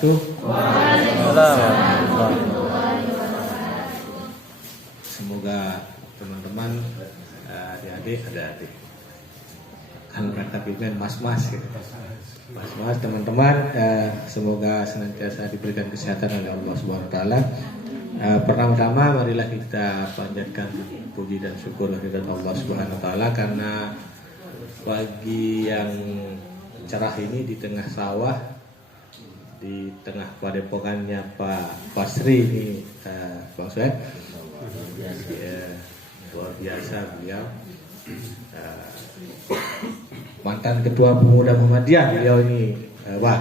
wabarakatuh. Semoga teman-teman, adik-adik, kan mereka pimpin mas-mas gitu. Mas-mas, teman-teman, semoga senantiasa diberikan kesehatan oleh Allah Subhanahu wa taala. Pertama-tama marilah kita panjatkan puji dan syukur kehadirat Allah Subhanahu wa taala karena pagi yang cerah ini di tengah sawah, di tengah padepokannya Pak Basri ini, Bang Sueb, luar biasa beliau, mantan ketua pemuda Muhammadiyah beliau ini, Pak,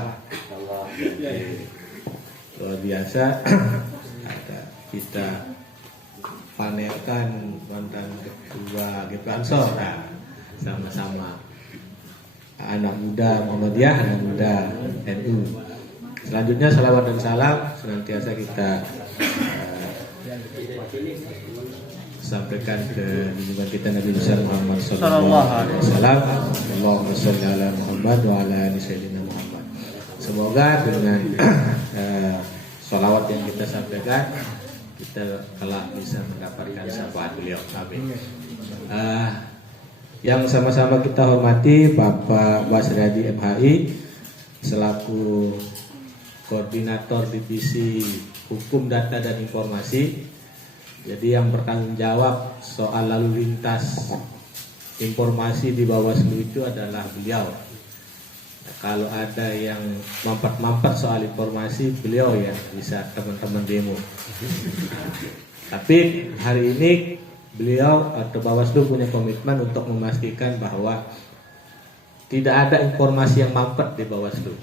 luar biasa. Ada kita panelkan mantan ketua GP Ansor, sama-sama anak muda Muhammadiyah, anak muda NU. Selanjutnya salawat dan salam senantiasa kita sampaikan ke junjungan kita Nabi besar Muhammad sallallahu alaihi wasallam. Allahumma shalli ala Muhammad wa ala ali sayyidina Muhammad. Semoga dengan salawat yang kita sampaikan kita kelak bisa mendapatkan syafaat beliau. Amin. Yang sama-sama kita hormati Bapak Basri Hadi MHI selaku Koordinator Divisi Hukum Data dan Informasi. Jadi yang bertanggung jawab soal lalu lintas informasi di Bawaslu itu adalah beliau. Nah, kalau ada yang mampet-mampet soal informasi, beliau ya bisa teman-teman demo. Tapi hari ini beliau atau Bawaslu punya komitmen untuk memastikan bahwa tidak ada informasi yang mampet di Bawaslu.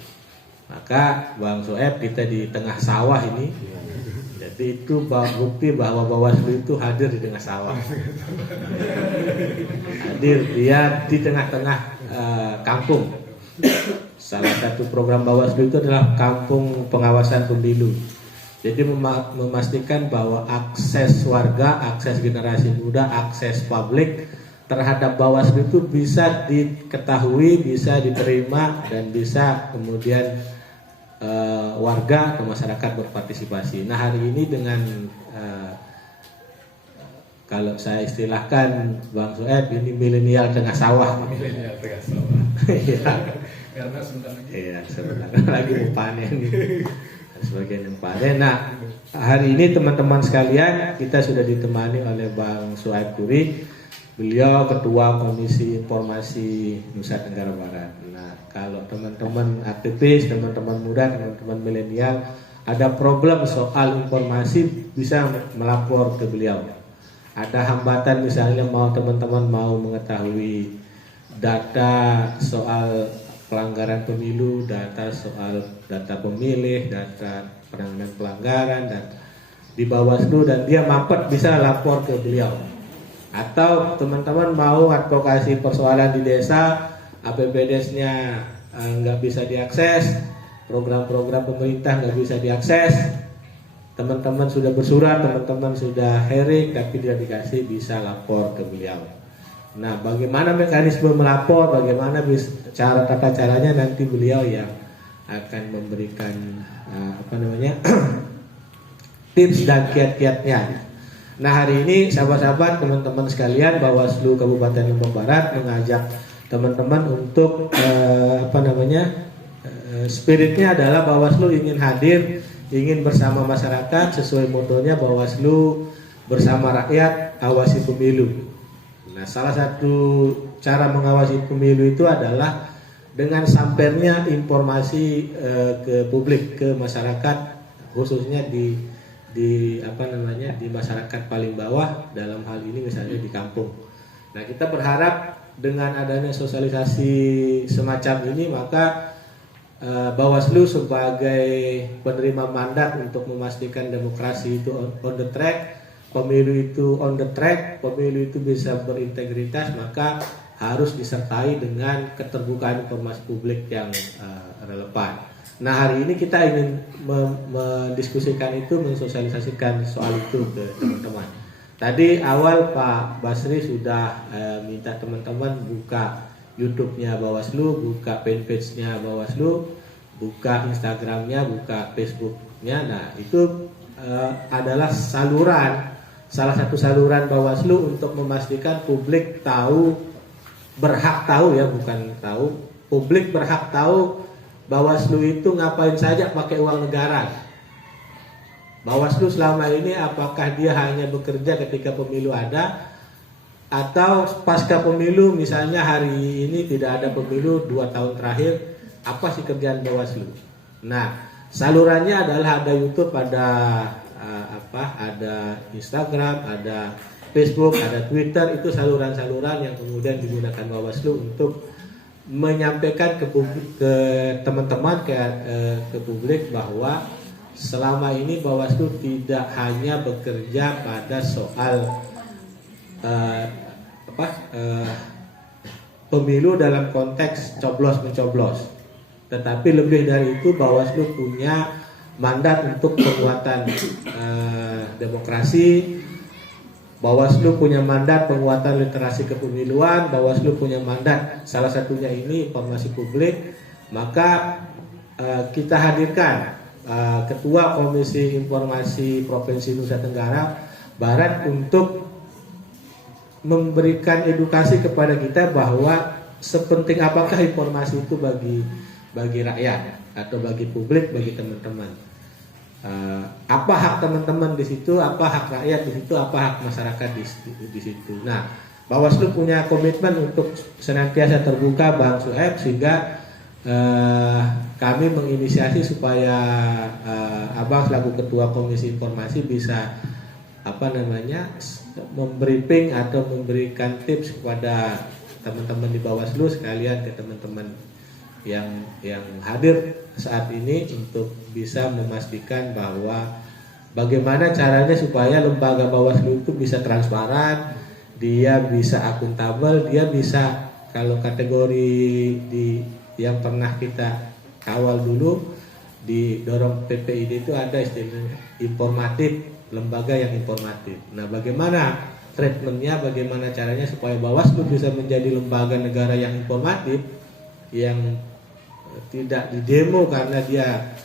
Maka Bang Soeb, kita di tengah sawah ini, jadi itu bukti bahwa Bawaslu itu hadir di tengah sawah. Hadir dia di tengah-tengah kampung. Salah satu program Bawaslu itu adalah kampung pengawasan pemilu. Jadi memastikan bahwa akses warga, akses generasi muda, akses publik terhadap Bawaslu itu bisa diketahui, bisa diterima, dan bisa kemudian warga atau masyarakat berpartisipasi. Nah, hari ini dengan kalau saya istilahkan Bang Soeb, ini milenial tengah sawah. Milenial tengah sawah. Iya. Karena sebentar lagi. Iya, sebentar lagi mau panen nih. Sebagian yang panen. Nah, hari ini teman-teman sekalian, kita sudah ditemani oleh Bang Soeb Kuri. Beliau Ketua Komisi Informasi Nusa Tenggara Barat. Nah, kalau teman-teman aktivis, teman-teman muda, teman-teman milenial ada problem soal informasi, bisa melapor ke beliau. Ada hambatan misalnya teman-teman mau mengetahui data soal pelanggaran pemilu, data soal data pemilih, data penanganan pelanggaran, dan di Bawaslu, dan dia mampet, bisa lapor ke beliau. Atau teman-teman mau advokasi persoalan di desa, APBDes-nya nggak bisa diakses, program-program pemerintah nggak bisa diakses, teman-teman sudah bersurat, teman-teman sudah hearing tapi tidak dikasih, bisa lapor ke beliau. Nah, bagaimana mekanisme melapor, bagaimana tata caranya, nanti beliau yang akan memberikan tips dan kiat-kiatnya. Nah, hari ini sahabat-sahabat, teman-teman sekalian, Bawaslu Kabupaten Lombok Barat mengajak teman-teman untuk spiritnya adalah Bawaslu ingin hadir, ingin bersama masyarakat, sesuai motonya Bawaslu bersama rakyat, awasi pemilu. Nah, salah satu cara mengawasi pemilu itu adalah dengan sampernya informasi ke publik, ke masyarakat, khususnya di masyarakat paling bawah, dalam hal ini misalnya di kampung. Nah, kita berharap dengan adanya sosialisasi semacam ini, maka Bawaslu sebagai penerima mandat untuk memastikan demokrasi itu on the track, pemilu itu on the track, pemilu itu bisa berintegritas, maka harus disertai dengan keterbukaan informasi publik yang relevan. Nah, hari ini kita ingin mendiskusikan itu, mensosialisasikan soal itu ke teman-teman. Tadi awal Pak Basri sudah minta teman-teman buka YouTube-nya Bawaslu, buka fanpage-nya Bawaslu, buka Instagramnya, buka Facebooknya. Nah itu adalah salah satu saluran Bawaslu untuk memastikan publik tahu, berhak tahu ya, bukan tahu, publik berhak tahu Bawaslu itu ngapain saja pakai uang negara. Bawaslu selama ini apakah dia hanya bekerja ketika pemilu ada, atau pasca pemilu, misalnya hari ini tidak ada pemilu 2 tahun terakhir, apa sih kerjaan Bawaslu? Nah, salurannya adalah ada YouTube, ada Instagram, ada Facebook, ada Twitter. Itu saluran-saluran yang kemudian digunakan Bawaslu untuk menyampaikan ke publik, ke teman-teman, ke publik bahwa selama ini Bawaslu tidak hanya bekerja pada soal pemilu dalam konteks coblos-mencoblos, tetapi lebih dari itu Bawaslu punya mandat untuk penguatan demokrasi. Bawaslu punya mandat penguatan literasi kepemiluan. Bawaslu punya mandat, salah satunya ini informasi publik. Maka kita hadirkan Ketua Komisi Informasi Provinsi Nusa Tenggara Barat untuk memberikan edukasi kepada kita bahwa sepenting apakah informasi itu bagi rakyat atau bagi publik, bagi teman-teman. Apa hak teman-teman di situ, apa hak rakyat di situ, apa hak masyarakat di situ. Nah, Bawaslu punya komitmen untuk senantiasa terbuka, Bang Sueb, sehingga kami menginisiasi supaya Abang selaku Ketua Komisi Informasi bisa membriefing atau memberikan tips kepada teman-teman di Bawaslu, sekalian ke teman-teman yang hadir saat ini, untuk bisa memastikan bahwa bagaimana caranya supaya lembaga Bawaslu itu bisa transparan, dia bisa akuntabel, dia bisa, kalau kategori yang pernah kita kawal dulu didorong PPID itu ada istilah informatif, lembaga yang informatif. Nah, bagaimana treatmentnya, bagaimana caranya supaya Bawaslu bisa menjadi lembaga negara yang informatif, yang tidak didemo karena dia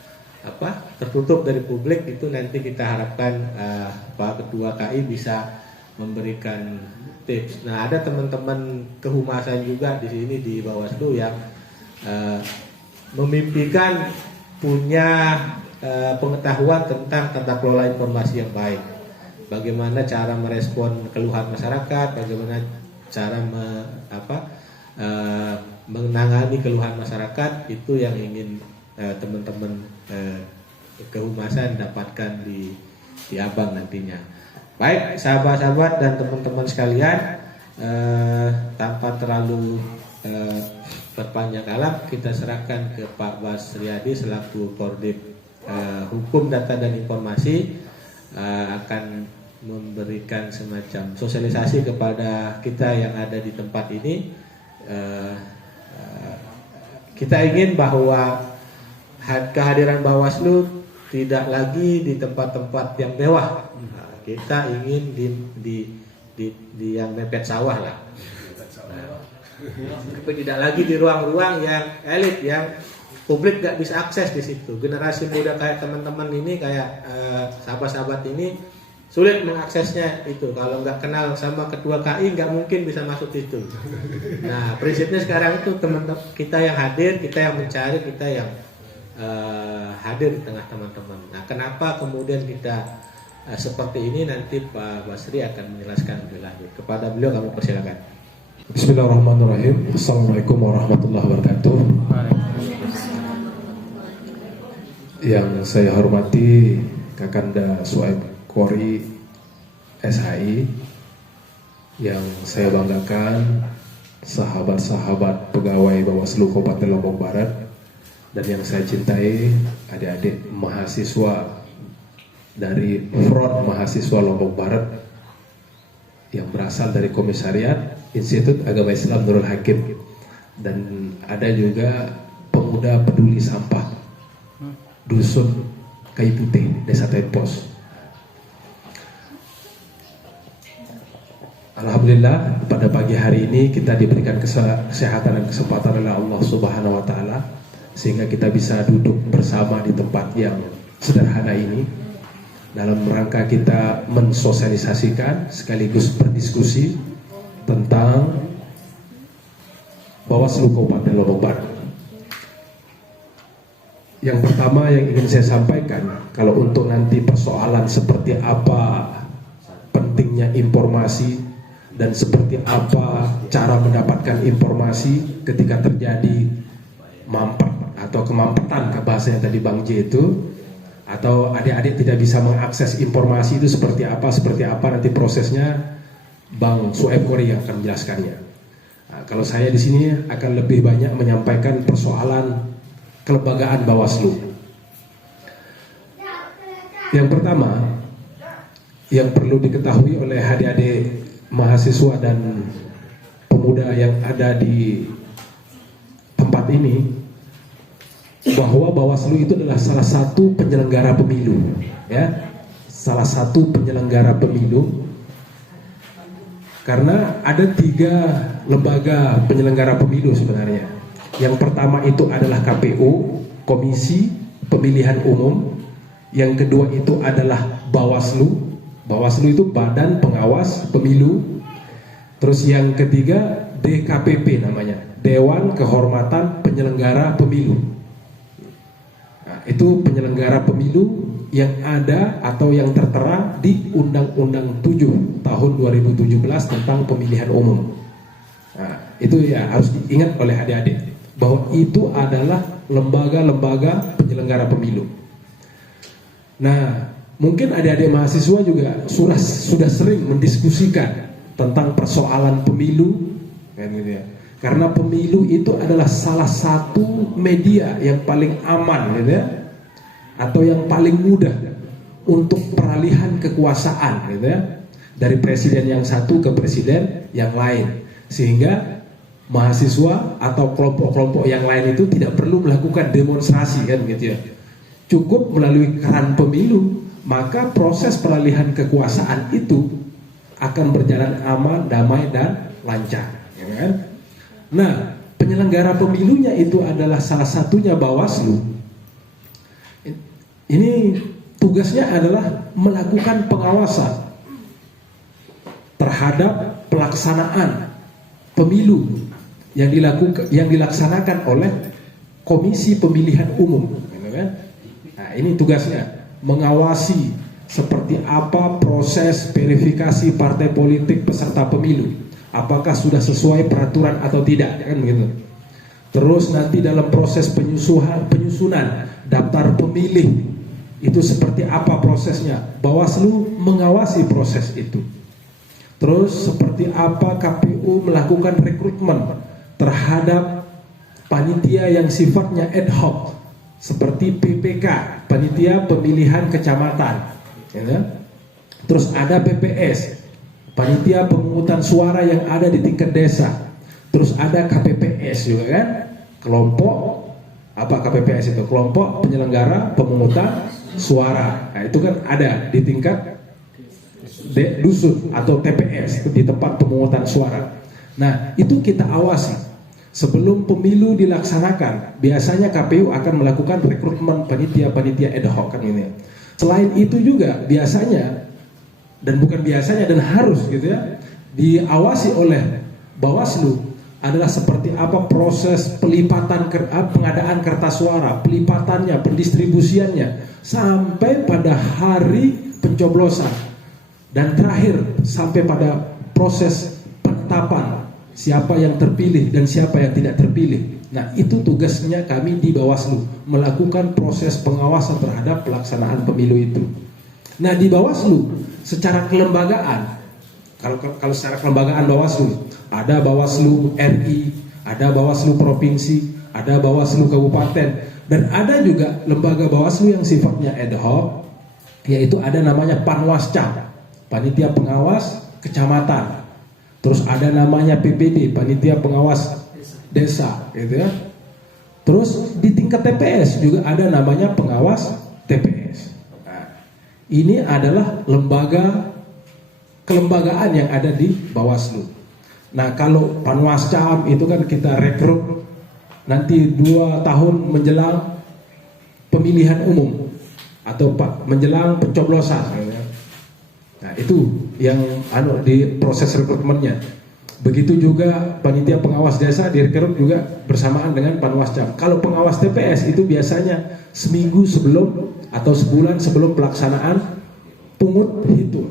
tertutup dari publik. Itu nanti kita harapkan Pak Ketua KI bisa memberikan tips. Nah, ada teman-teman kehumasan juga di sini di Bawaslu yang memimpikan punya pengetahuan tentang tata kelola informasi yang baik. Bagaimana cara merespon keluhan masyarakat, bagaimana cara menangani keluhan masyarakat, itu yang ingin teman-teman kehumasan dapatkan di Abang nantinya. Baik, sahabat-sahabat dan teman-teman sekalian, tanpa terlalu berpanjang alam, kita serahkan ke Pak Bas Riyadi selaku Korbit Hukum, Data dan Informasi, akan memberikan semacam sosialisasi kepada kita yang ada di tempat ini. Kita ingin bahwa kehadiran Bawaslu tidak lagi di tempat-tempat yang mewah. Kita ingin di yang mepet sawah lah. Tidak lagi di ruang-ruang yang elit, yang publik gak bisa akses di situ. Generasi muda kayak teman-teman ini, kayak sahabat-sahabat ini, sulit mengaksesnya itu. Kalau nggak kenal sama Ketua KI, nggak mungkin bisa masuk itu. Nah, prinsipnya sekarang itu teman-teman kita yang hadir, kita yang mencari, kita yang hadir di tengah teman-teman. Nah, kenapa kemudian kita seperti ini, nanti Pak Basri akan menjelaskan lebih lanjut. Kepada beliau kami persilakan. Bismillahirrahmanirrahim. Assalamualaikum warahmatullahi wabarakatuh. Yang saya hormati Kakanda Suhaib Qori SHI, yang saya banggakan sahabat-sahabat pegawai Bawaslu Kabupaten Lombok Barat, dan yang saya cintai adik-adik mahasiswa dari Front Mahasiswa Lombok Barat yang berasal dari Komisariat Institut Agama Islam Nurul Hakim, dan ada juga pemuda peduli sampah Dusun Kayu Putih, Desa Tempos. Alhamdulillah, pada pagi hari ini kita diberikan kesehatan dan kesempatan oleh Allah Subhanahu wa taala, sehingga kita bisa duduk bersama di tempat yang sederhana ini dalam rangka kita mensosialisasikan sekaligus berdiskusi tentang Bawaslu Kabupaten Lombok Barat. Yang pertama yang ingin saya sampaikan, kalau untuk nanti persoalan seperti apa pentingnya informasi dan seperti apa cara mendapatkan informasi ketika terjadi mampet atau kemampetan, ke bahasanya tadi Bang J itu, atau adik-adik tidak bisa mengakses informasi itu seperti apa nanti prosesnya Bang Suhaib Qori yang akan menjelaskannya. Nah, kalau saya di sini akan lebih banyak menyampaikan persoalan kelembagaan Bawaslu. Yang pertama yang perlu diketahui oleh adik-adik mahasiswa dan pemuda yang ada di tempat ini, bahwa Bawaslu itu adalah salah satu penyelenggara pemilu, ya, salah satu penyelenggara pemilu. Karena ada 3 lembaga penyelenggara pemilu sebenarnya. Yang pertama itu adalah KPU, Komisi Pemilihan Umum. Yang kedua itu adalah Bawaslu. Bawaslu itu Badan Pengawas Pemilu. Terus yang ketiga DKPP namanya, Dewan Kehormatan Penyelenggara Pemilu. Nah, itu penyelenggara pemilu yang ada atau yang tertera di Undang-Undang 7 tahun 2017 tentang pemilihan umum. Nah, itu ya harus diingat oleh adik-adik bahwa itu adalah lembaga-lembaga penyelenggara pemilu. Nah, mungkin adik-adik mahasiswa juga sudah sering mendiskusikan tentang persoalan pemilu, kan gitu ya. Karena pemilu itu adalah salah satu media yang paling aman, gitu ya, atau yang paling mudah untuk peralihan kekuasaan, gitu ya, dari presiden yang satu ke presiden yang lain, sehingga mahasiswa atau kelompok-kelompok yang lain itu tidak perlu melakukan demonstrasi, kan gitu ya. Cukup melalui keran pemilu, maka proses peralihan kekuasaan itu akan berjalan aman, damai dan lancar, ya kan? Nah, penyelenggara pemilunya itu adalah salah satunya Bawaslu. Ini tugasnya adalah melakukan pengawasan terhadap pelaksanaan pemilu yang dilaksanakan oleh Komisi Pemilihan Umum, gitu kan? Nah, ini tugasnya mengawasi seperti apa proses verifikasi partai politik peserta pemilu. Apakah sudah sesuai peraturan atau tidak, kan begitu. Terus nanti dalam proses penyusunan daftar pemilih itu seperti apa prosesnya, Bawaslu mengawasi proses itu. Terus seperti apa KPU melakukan rekrutmen terhadap panitia yang sifatnya ad hoc, seperti PPK, panitia pemilihan kecamatan, ya. Terus ada PPS, panitia pemungutan suara yang ada di tingkat desa. Terus ada KPPS juga, kan, kelompok apa KPPS itu, kelompok penyelenggara pemungutan suara. Nah, itu kan ada di tingkat dusun atau TPS, di tempat pemungutan suara. Nah, itu kita awasi. Sebelum pemilu dilaksanakan, biasanya KPU akan melakukan rekrutmen panitia-panitia ad hoc, kan ini. Selain itu juga biasanya, dan bukan biasanya dan harus gitu ya, diawasi oleh Bawaslu adalah seperti apa proses pelipatan pengadaan kertas suara, pelipatannya, pendistribusiannya sampai pada hari pencoblosan, dan terakhir sampai pada proses penetapan siapa yang terpilih dan siapa yang tidak terpilih. Nah, itu tugasnya kami di Bawaslu, melakukan proses pengawasan terhadap pelaksanaan pemilu itu. Nah, di Bawaslu secara kelembagaan, kalau secara kelembagaan Bawaslu, ada Bawaslu RI, ada Bawaslu Provinsi, ada Bawaslu Kabupaten, dan ada juga lembaga Bawaslu yang sifatnya ad hoc, yaitu ada namanya Panwascam, Panitia Pengawas Kecamatan. Terus ada namanya PPD, Panitia Pengawas Desa, gitu ya. Terus di tingkat TPS juga ada namanya Pengawas TPS. Nah, ini adalah kelembagaan yang ada di Bawaslu. Nah, kalau Panwascam itu kan kita rekrut nanti 2 tahun menjelang pemilihan umum atau menjelang pencoblosan. Nah itu yang di proses rekrutmennya. Begitu juga panitia pengawas desa direkrut juga bersamaan dengan Panwascam. Kalau pengawas TPS itu biasanya seminggu sebelum atau sebulan sebelum pelaksanaan pungut hitung.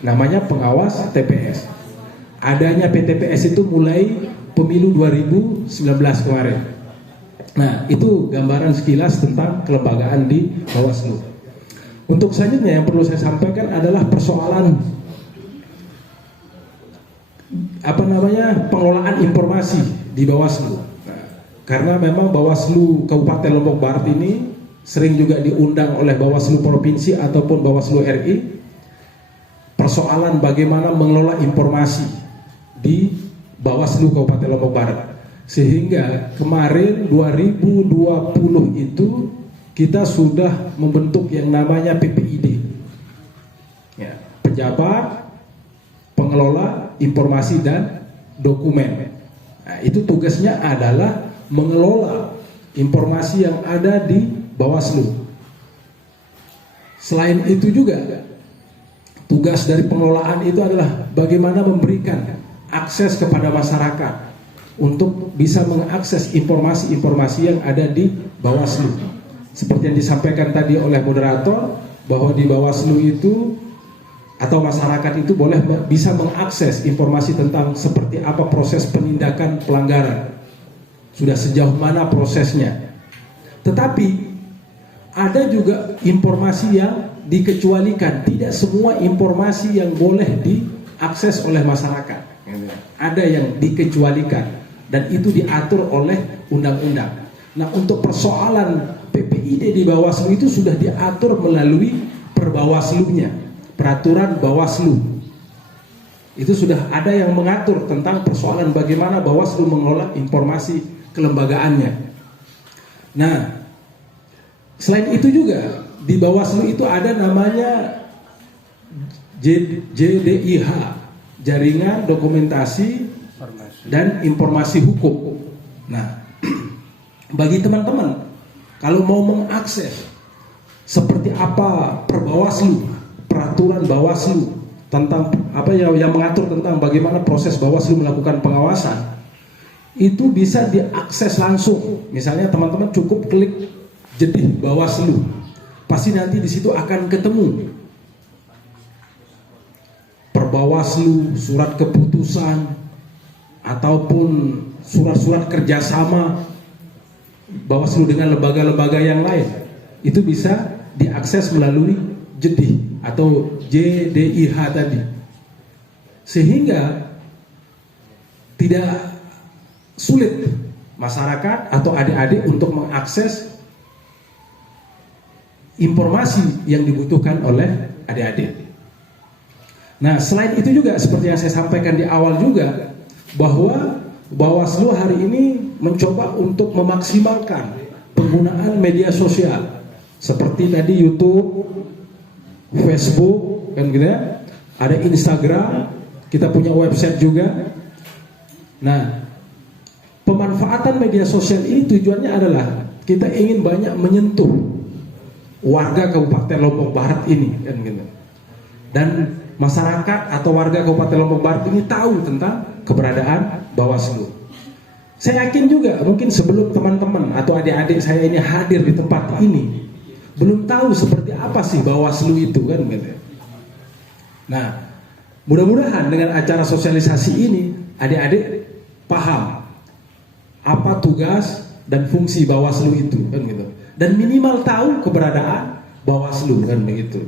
Namanya pengawas TPS. Adanya PTPS itu mulai pemilu 2019 kemarin. Nah itu gambaran sekilas tentang kelembagaan di Bawaslu. Untuk selanjutnya yang perlu saya sampaikan adalah persoalan pengelolaan informasi di Bawaslu. Nah, karena memang Bawaslu Kabupaten Lombok Barat ini sering juga diundang oleh Bawaslu Provinsi ataupun Bawaslu RI, persoalan bagaimana mengelola informasi di Bawaslu Kabupaten Lombok Barat. Sehingga kemarin 2020 itu kita sudah membentuk yang namanya PPID, ya, Pejabat Pengelola Informasi dan Dokumen. Nah, itu tugasnya adalah mengelola informasi yang ada di Bawaslu. Selain itu juga tugas dari pengelolaan itu adalah bagaimana memberikan akses kepada masyarakat untuk bisa mengakses informasi-informasi yang ada di Bawaslu. Seperti yang disampaikan tadi oleh moderator, bahwa di Bawaslu itu atau masyarakat itu bisa mengakses informasi tentang seperti apa proses penindakan pelanggaran, sudah sejauh mana prosesnya. Tetapi ada juga informasi yang dikecualikan. Tidak semua informasi yang boleh diakses oleh masyarakat. Ada yang dikecualikan dan itu diatur oleh undang-undang. Nah, untuk persoalan PPID di Bawaslu itu sudah diatur melalui Perbawaslunya, peraturan Bawaslu. Itu sudah ada yang mengatur tentang persoalan bagaimana Bawaslu mengelola informasi kelembagaannya. Nah, selain itu juga di Bawaslu itu ada namanya JDIH, Jaringan Dokumentasi dan Informasi Hukum. Nah, bagi teman-teman kalau mau mengakses seperti apa Perbawaslu, peraturan Bawaslu tentang apa yang mengatur tentang bagaimana proses Bawaslu melakukan pengawasan, itu bisa diakses langsung. Misalnya teman-teman cukup klik jedih Bawaslu, pasti nanti di situ akan ketemu Perbawaslu, surat keputusan ataupun surat-surat kerjasama Bawaslu dengan lembaga-lembaga yang lain. Itu bisa diakses melalui jedih atau JDIH tadi, sehingga tidak sulit masyarakat atau adik-adik untuk mengakses informasi yang dibutuhkan oleh adik-adik. Nah, selain itu juga seperti yang saya sampaikan di awal juga, bahwa Bawaslu hari ini mencoba untuk memaksimalkan penggunaan media sosial seperti tadi YouTube, Facebook, kan gitu ya. Ada Instagram, kita punya website juga. Nah, pemanfaatan media sosial ini tujuannya adalah kita ingin banyak menyentuh warga Kabupaten Lombok Barat ini, kan gitu. Dan masyarakat atau warga Kabupaten Lombok Barat ini tahu tentang keberadaan Bawaslu. Saya yakin juga mungkin sebelum teman-teman atau adik-adik saya ini hadir di tempat ini, belum tahu seperti apa sih Bawaslu itu, kan gitu. Nah, mudah-mudahan dengan acara sosialisasi ini adik-adik paham apa tugas dan fungsi Bawaslu itu, kan gitu. Dan minimal tahu keberadaan Bawaslu, kan begitu.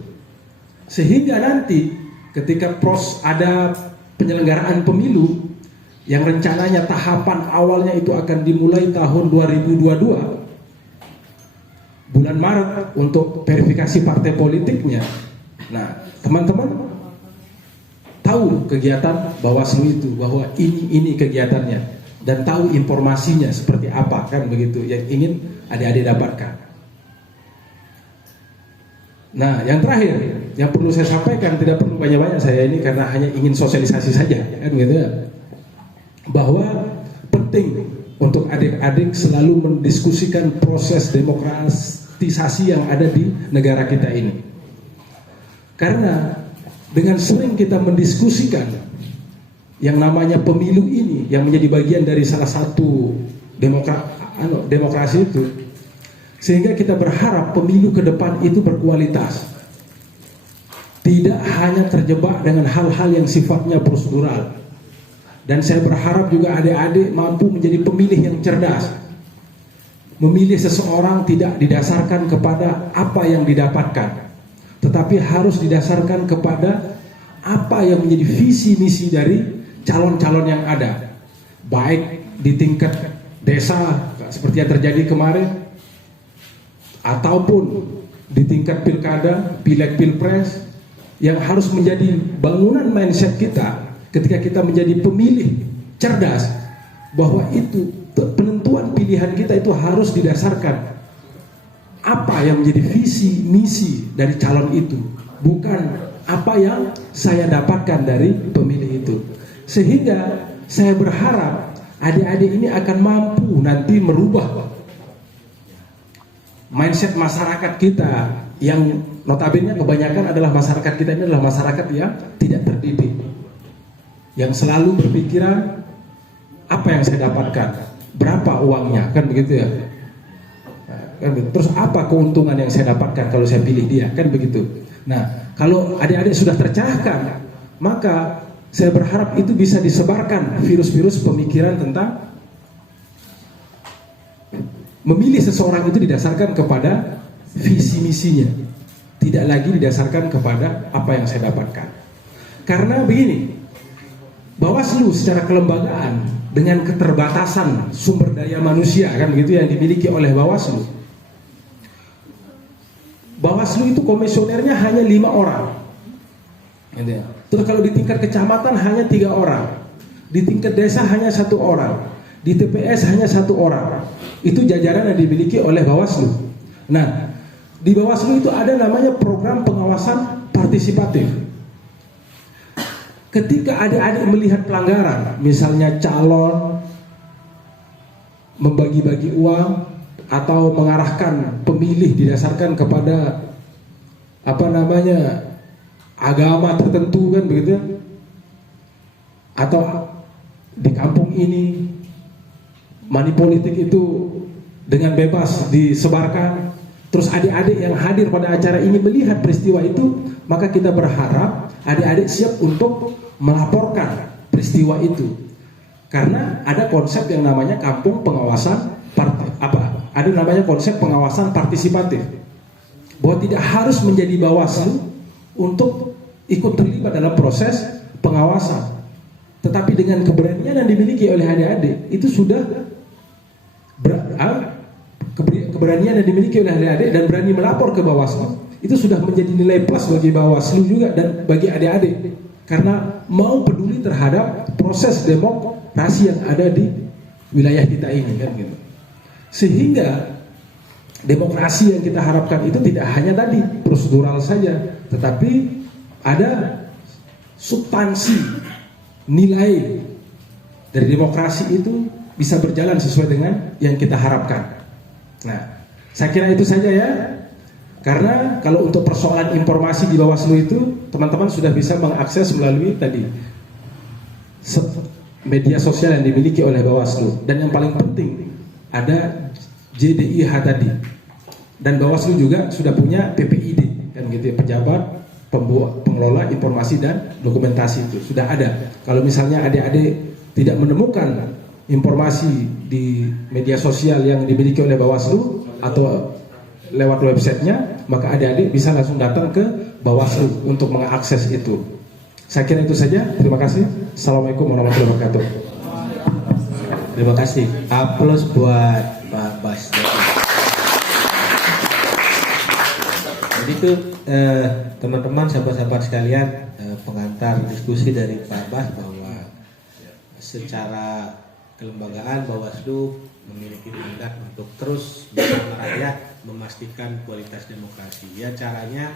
Sehingga nanti ketika ada penyelenggaraan pemilu yang rencananya tahapan awalnya itu akan dimulai tahun 2022 bulan Maret untuk verifikasi partai politiknya. Nah, teman-teman tahu kegiatan Bawaslu itu, bahwa ini kegiatannya dan tahu informasinya seperti apa, kan begitu, yang ingin adik-adik dapatkan. Nah, yang terakhir yang perlu saya sampaikan, tidak perlu banyak-banyak saya ini karena hanya ingin sosialisasi saja, kan gitu ya, bahwa penting untuk adik-adik selalu mendiskusikan proses demokratisasi yang ada di negara kita ini. Karena dengan sering kita mendiskusikan yang namanya pemilu ini yang menjadi bagian dari salah satu demokrasi itu, sehingga kita berharap pemilu ke depan itu berkualitas, tidak hanya terjebak dengan hal-hal yang sifatnya prosedural. Dan saya berharap juga adik-adik mampu menjadi pemilih yang cerdas, memilih seseorang tidak didasarkan kepada apa yang didapatkan, tetapi harus didasarkan kepada apa yang menjadi visi misi dari calon-calon yang ada, baik di tingkat desa seperti yang terjadi kemarin, ataupun di tingkat pilkada, pileg, pilpres, yang harus menjadi bangunan mindset kita ketika kita menjadi pemilih cerdas, bahwa itu penentuan pilihan kita itu harus didasarkan apa yang menjadi visi misi dari calon itu, bukan apa yang saya dapatkan dari pemilih itu. Sehingga saya berharap adik-adik ini akan mampu nanti merubah mindset masyarakat kita yang notabene kebanyakan adalah masyarakat kita ini adalah masyarakat yang tidak terdidik, yang selalu berpikiran apa yang saya dapatkan, berapa uangnya, kan begitu ya. Kan begitu. Terus apa keuntungan yang saya dapatkan kalau saya pilih dia, kan begitu. Nah, kalau adik-adik sudah tercerahkan, maka saya berharap itu bisa disebarkan virus-virus pemikiran tentang memilih seseorang itu didasarkan kepada visi misinya, tidak lagi didasarkan kepada apa yang saya dapatkan. Karena begini, Bawaslu secara kelembagaan dengan keterbatasan sumber daya manusia, kan begitu, yang dimiliki oleh Bawaslu. Bawaslu itu komisionernya hanya 5 orang. Terus kalau di tingkat kecamatan hanya 3 orang, di tingkat desa hanya 1 orang, di TPS hanya 1 orang. Itu jajaran yang dimiliki oleh Bawaslu. Nah, di Bawaslu itu ada namanya program pengawasan partisipatif. Ketika adik-adik melihat pelanggaran, misalnya calon membagi-bagi uang atau mengarahkan pemilih didasarkan kepada agama tertentu, kan begitu, atau di kampung ini money politik itu dengan bebas disebarkan, terus adik-adik yang hadir pada acara ini melihat peristiwa itu, maka kita berharap adik-adik siap untuk melaporkan peristiwa itu. Karena ada konsep yang namanya kampung pengawasan ada namanya konsep pengawasan partisipatif, bahwa tidak harus menjadi Bawaslu untuk ikut terlibat dalam proses pengawasan, tetapi dengan keberanian yang dimiliki oleh adik-adik itu sudah keberanian yang dimiliki oleh adik-adik dan berani melapor ke Bawaslu, itu sudah menjadi nilai plus bagi Bawaslu juga dan bagi adik-adik, karena mau peduli terhadap proses demokrasi yang ada di wilayah kita ini, kan gitu. Sehingga demokrasi yang kita harapkan itu tidak hanya tadi prosedural saja, tetapi ada substansi, nilai dari demokrasi itu bisa berjalan sesuai dengan yang kita harapkan. Nah, saya kira itu saja ya. Karena kalau untuk persoalan informasi di Bawaslu itu, teman-teman sudah bisa mengakses melalui tadi media sosial yang dimiliki oleh Bawaslu. Dan yang paling penting ada JDIH tadi. Dan Bawaslu juga sudah punya PPID, kan gitu ya, pejabat pengelola informasi dan dokumentasi, itu sudah ada. Kalau misalnya adik-adik tidak menemukan informasi di media sosial yang dimiliki oleh Bawaslu atau lewat websitenya, maka adik-adik bisa langsung datang ke Bawaslu untuk mengakses itu. Saya kira itu saja. Terima kasih. Assalamualaikum warahmatullahi wabarakatuh. Terima kasih. Aplaus buat Pak Bas. Jadi itu teman-teman, sahabat-sahabat sekalian, pengantar diskusi dari Pak Bas bahwa secara kelembagaan Bawaslu memiliki mandat untuk terus bersama rakyat memastikan kualitas demokrasi. Ya, caranya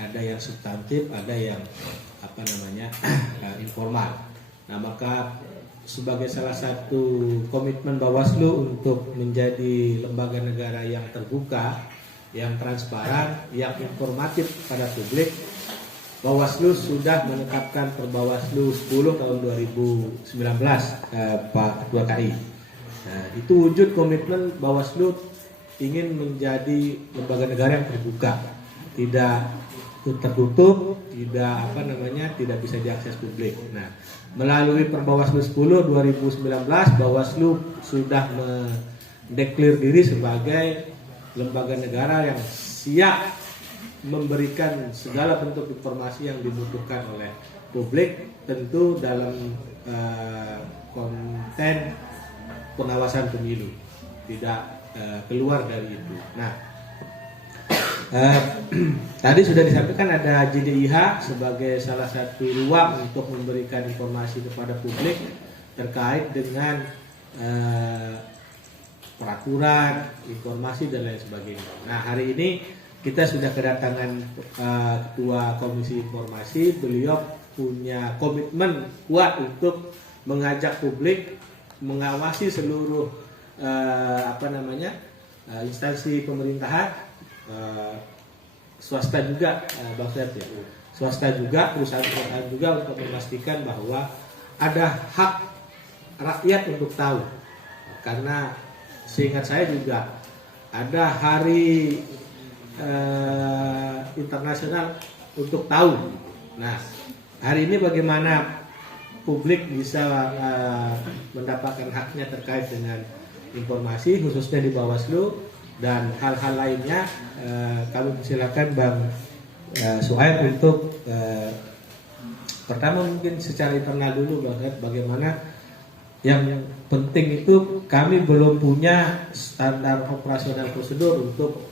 ada yang substantif, ada yang informal. Nah, maka sebagai salah satu komitmen Bawaslu untuk menjadi lembaga negara yang terbuka, yang transparan, yang informatif pada publik, Bawaslu sudah menetapkan Perbawaslu 10 tahun 2019, Pak Ketua KI. Nah, itu wujud komitmen Bawaslu ingin menjadi lembaga negara yang terbuka, tidak tertutup, tidak bisa diakses publik. Nah, melalui Perbawaslu 10 2019, Bawaslu sudah mendeklir diri sebagai lembaga negara yang siap memberikan segala bentuk informasi yang dibutuhkan oleh publik, tentu dalam konten pengawasan pemilu, tidak keluar dari itu. Nah, tadi sudah disampaikan ada JDIH sebagai salah satu ruang untuk memberikan informasi kepada publik terkait dengan peraturan, informasi dan lain sebagainya. Nah, hari ini kita sudah kedatangan Ketua Komisi Informasi. Beliau punya komitmen kuat untuk mengajak publik mengawasi seluruh instansi pemerintahan, swasta juga, Bang Seth, ya. Swasta juga, perusahaan-perusahaan juga, untuk memastikan bahwa ada hak rakyat untuk tahu. Karena seingat saya juga ada hari internasional untuk tahu. Nah, hari ini bagaimana publik bisa mendapatkan haknya terkait dengan informasi, khususnya di Bawaslu dan hal-hal lainnya. Kami persilakan Bang Suhaib untuk pertama mungkin secara internal dulu, Bang, bagaimana. Yang penting itu kami belum punya standar operasional prosedur untuk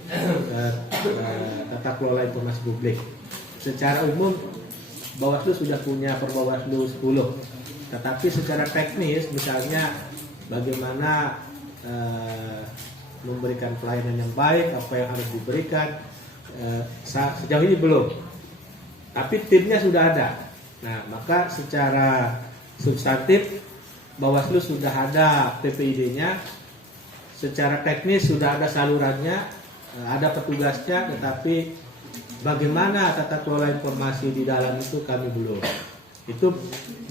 tata kelola informasi publik. Secara umum Bawaslu sudah punya Perbawaslu 10, tetapi secara teknis misalnya bagaimana memberikan pelayanan yang baik, apa yang harus diberikan, sejauh ini belum. Tapi timnya sudah ada. Nah, maka secara substantif Bawaslu sudah ada PPID-nya, secara teknis sudah ada salurannya, ada petugasnya, tetapi bagaimana tata kelola informasi di dalam itu kami belum. Itu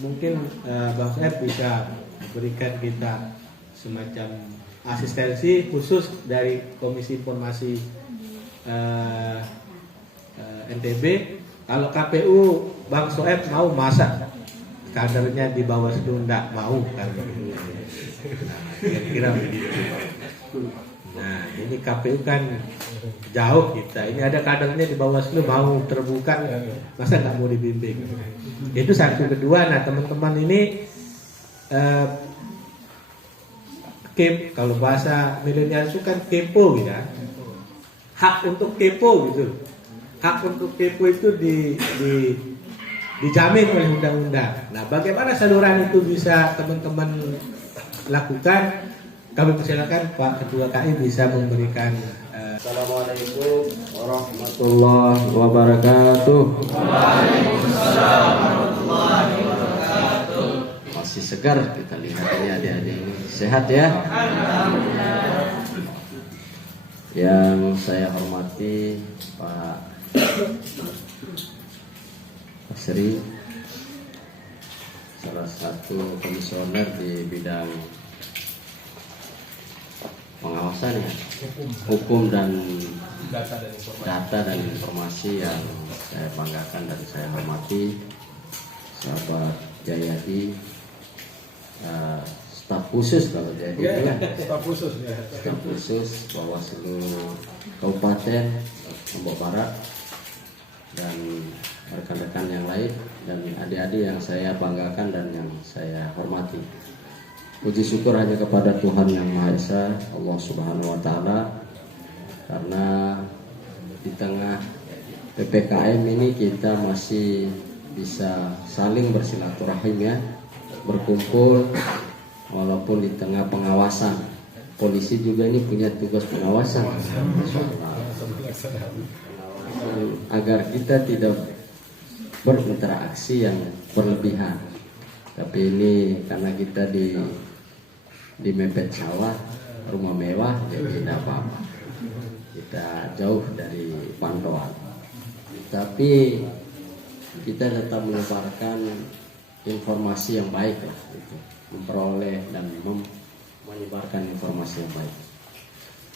mungkin Bang F bisa berikan kita semacam asistensi khusus dari Komisi Informasi NTB. Kalau KPU Bang Soeb mau masak, kadernya di Bawaslu enggak mau kan, kira-kira begitu. Nah, ini KPU kan jauh kita. Ini ada kadernya di Bawaslu mau terbuka, masa nggak mau dibimbing? Itu satu. Kedua, nah teman-teman ini kalau bahasa milenial itu kan kepo gitu kan. Hak untuk kepo gitu. Hak untuk kepo itu dijamin oleh undang-undang. Nah, bagaimana saluran itu bisa teman-teman lakukan? Kami persilakan Pak Ketua KI bisa memberikan. Assalamualaikum warahmatullahi wabarakatuh. Waalaikumsalam warahmatullahi wabarakatuh. Masih segar kita lihat ini adik-adik ini. Sehat ya? Yang saya hormati Pak Sri, salah satu komisioner di bidang pengawasan ya, hukum dan data dan informasi yang saya banggakan dan saya hormati, sahabat Jayadi, staf khusus kalau Jayadi Staf khusus ya. staf khusus Bawaslu Kabupaten Lombok Barat dan rekan-rekan yang lain dan adik-adik yang saya banggakan dan yang saya hormati. Puji syukur hanya kepada Tuhan Yang Maha Esa, Allah Subhanahu wa Ta'ala, karena di tengah PPKM ini kita masih bisa saling bersilaturahim ya, berkumpul walaupun di tengah pengawasan. Polisi juga ini punya tugas pengawasan. Agar kita tidak berinteraksi yang berlebihan. Tapi ini karena kita di mepet sawah, rumah mewah, jadi tidak apa-apa. Kita jauh dari pantauan. Tapi kita tetap menebarkan informasi yang baik lah, gitu. Memperoleh dan menyebarkan informasi yang baik.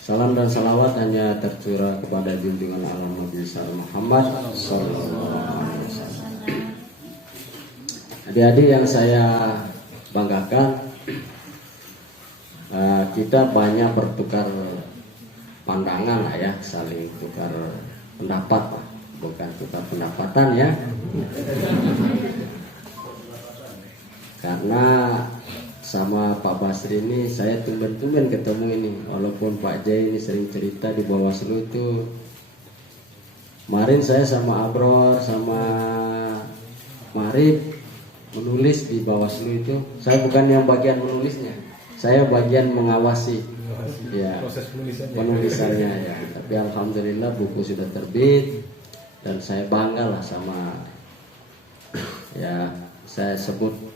Salam dan salawat hanya tercurah kepada junjungan alam Nabi besar Muhammad Sallallahu Alaihi Wasallam. Adik-adik yang saya banggakan, kita banyak bertukar pandangan lah ya, saling tukar pendapat lah, bukan tukar pendapatan ya. Karena sama Pak Basri ini saya tumben-tumben ketemu ini, walaupun Pak Jai ini sering cerita di Bawaslu itu. Kemarin saya sama Abror sama Marif menulis di Bawaslu itu. Saya bukan yang bagian menulisnya, saya bagian mengawasi ya, Proses penulisannya ya. Tapi alhamdulillah buku sudah terbit dan saya bangga lah sama, ya saya sebut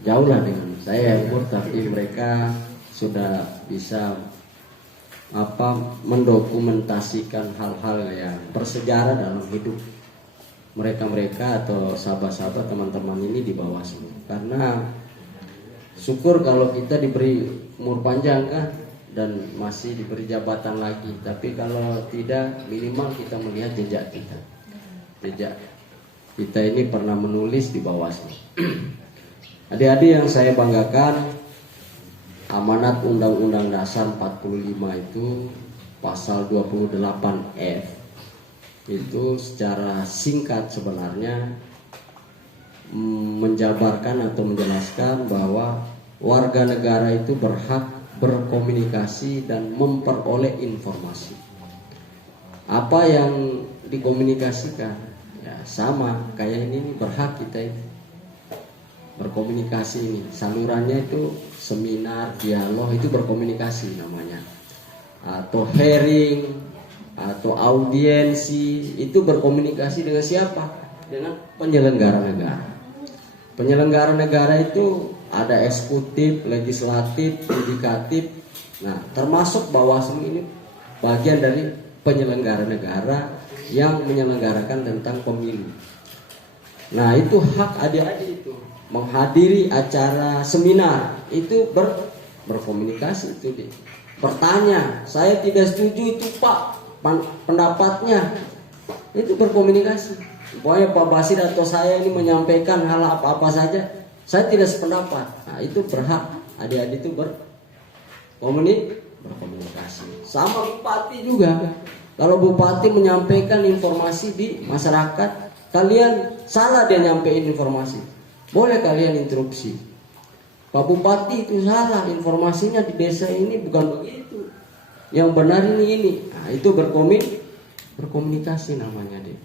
jauh lah dengan saya pun, tapi mereka sudah bisa mendokumentasikan hal-hal yang bersejarah dalam hidup mereka atau sahabat-sahabat teman-teman ini di Bawaslu. Karena syukur kalau kita diberi umur panjang kan, dan masih diberi jabatan lagi. Tapi kalau tidak, minimal kita melihat jejak kita. Jejak kita ini pernah menulis di Bawaslu. Adik-adik yang saya banggakan, amanat Undang-Undang Dasar 45 itu pasal 28F itu secara singkat sebenarnya menjabarkan atau menjelaskan bahwa warga negara itu berhak berkomunikasi dan memperoleh informasi. Apa yang dikomunikasikan ya sama kayak ini berhak kita ini berkomunikasi ini. Salurannya itu seminar, dialog, itu berkomunikasi namanya. Atau hearing, atau audiensi, itu berkomunikasi dengan siapa? Dengan penyelenggara negara. Penyelenggara negara itu ada eksekutif, legislatif, yudikatif. Nah, termasuk Bawaslu ini bagian dari penyelenggara negara yang menyelenggarakan tentang pemilu. Nah, itu hak adik-adik itu. Menghadiri acara seminar itu berkomunikasi itu, bertanya, saya tidak setuju itu Pak pendapatnya, itu berkomunikasi. Pokoknya Pak Basir atau saya ini menyampaikan hal apa-apa saja, saya tidak sependapat. Nah, itu berhak adik-adik itu berkomunikasi. Sama bupati juga. Kalau bupati menyampaikan informasi di masyarakat, kalian salah dia nyampein informasi, boleh kalian interupsi. Pak Bupati itu salah, informasinya di desa ini bukan begitu, yang benar ini. Nah, itu berkomunikasi namanya deh.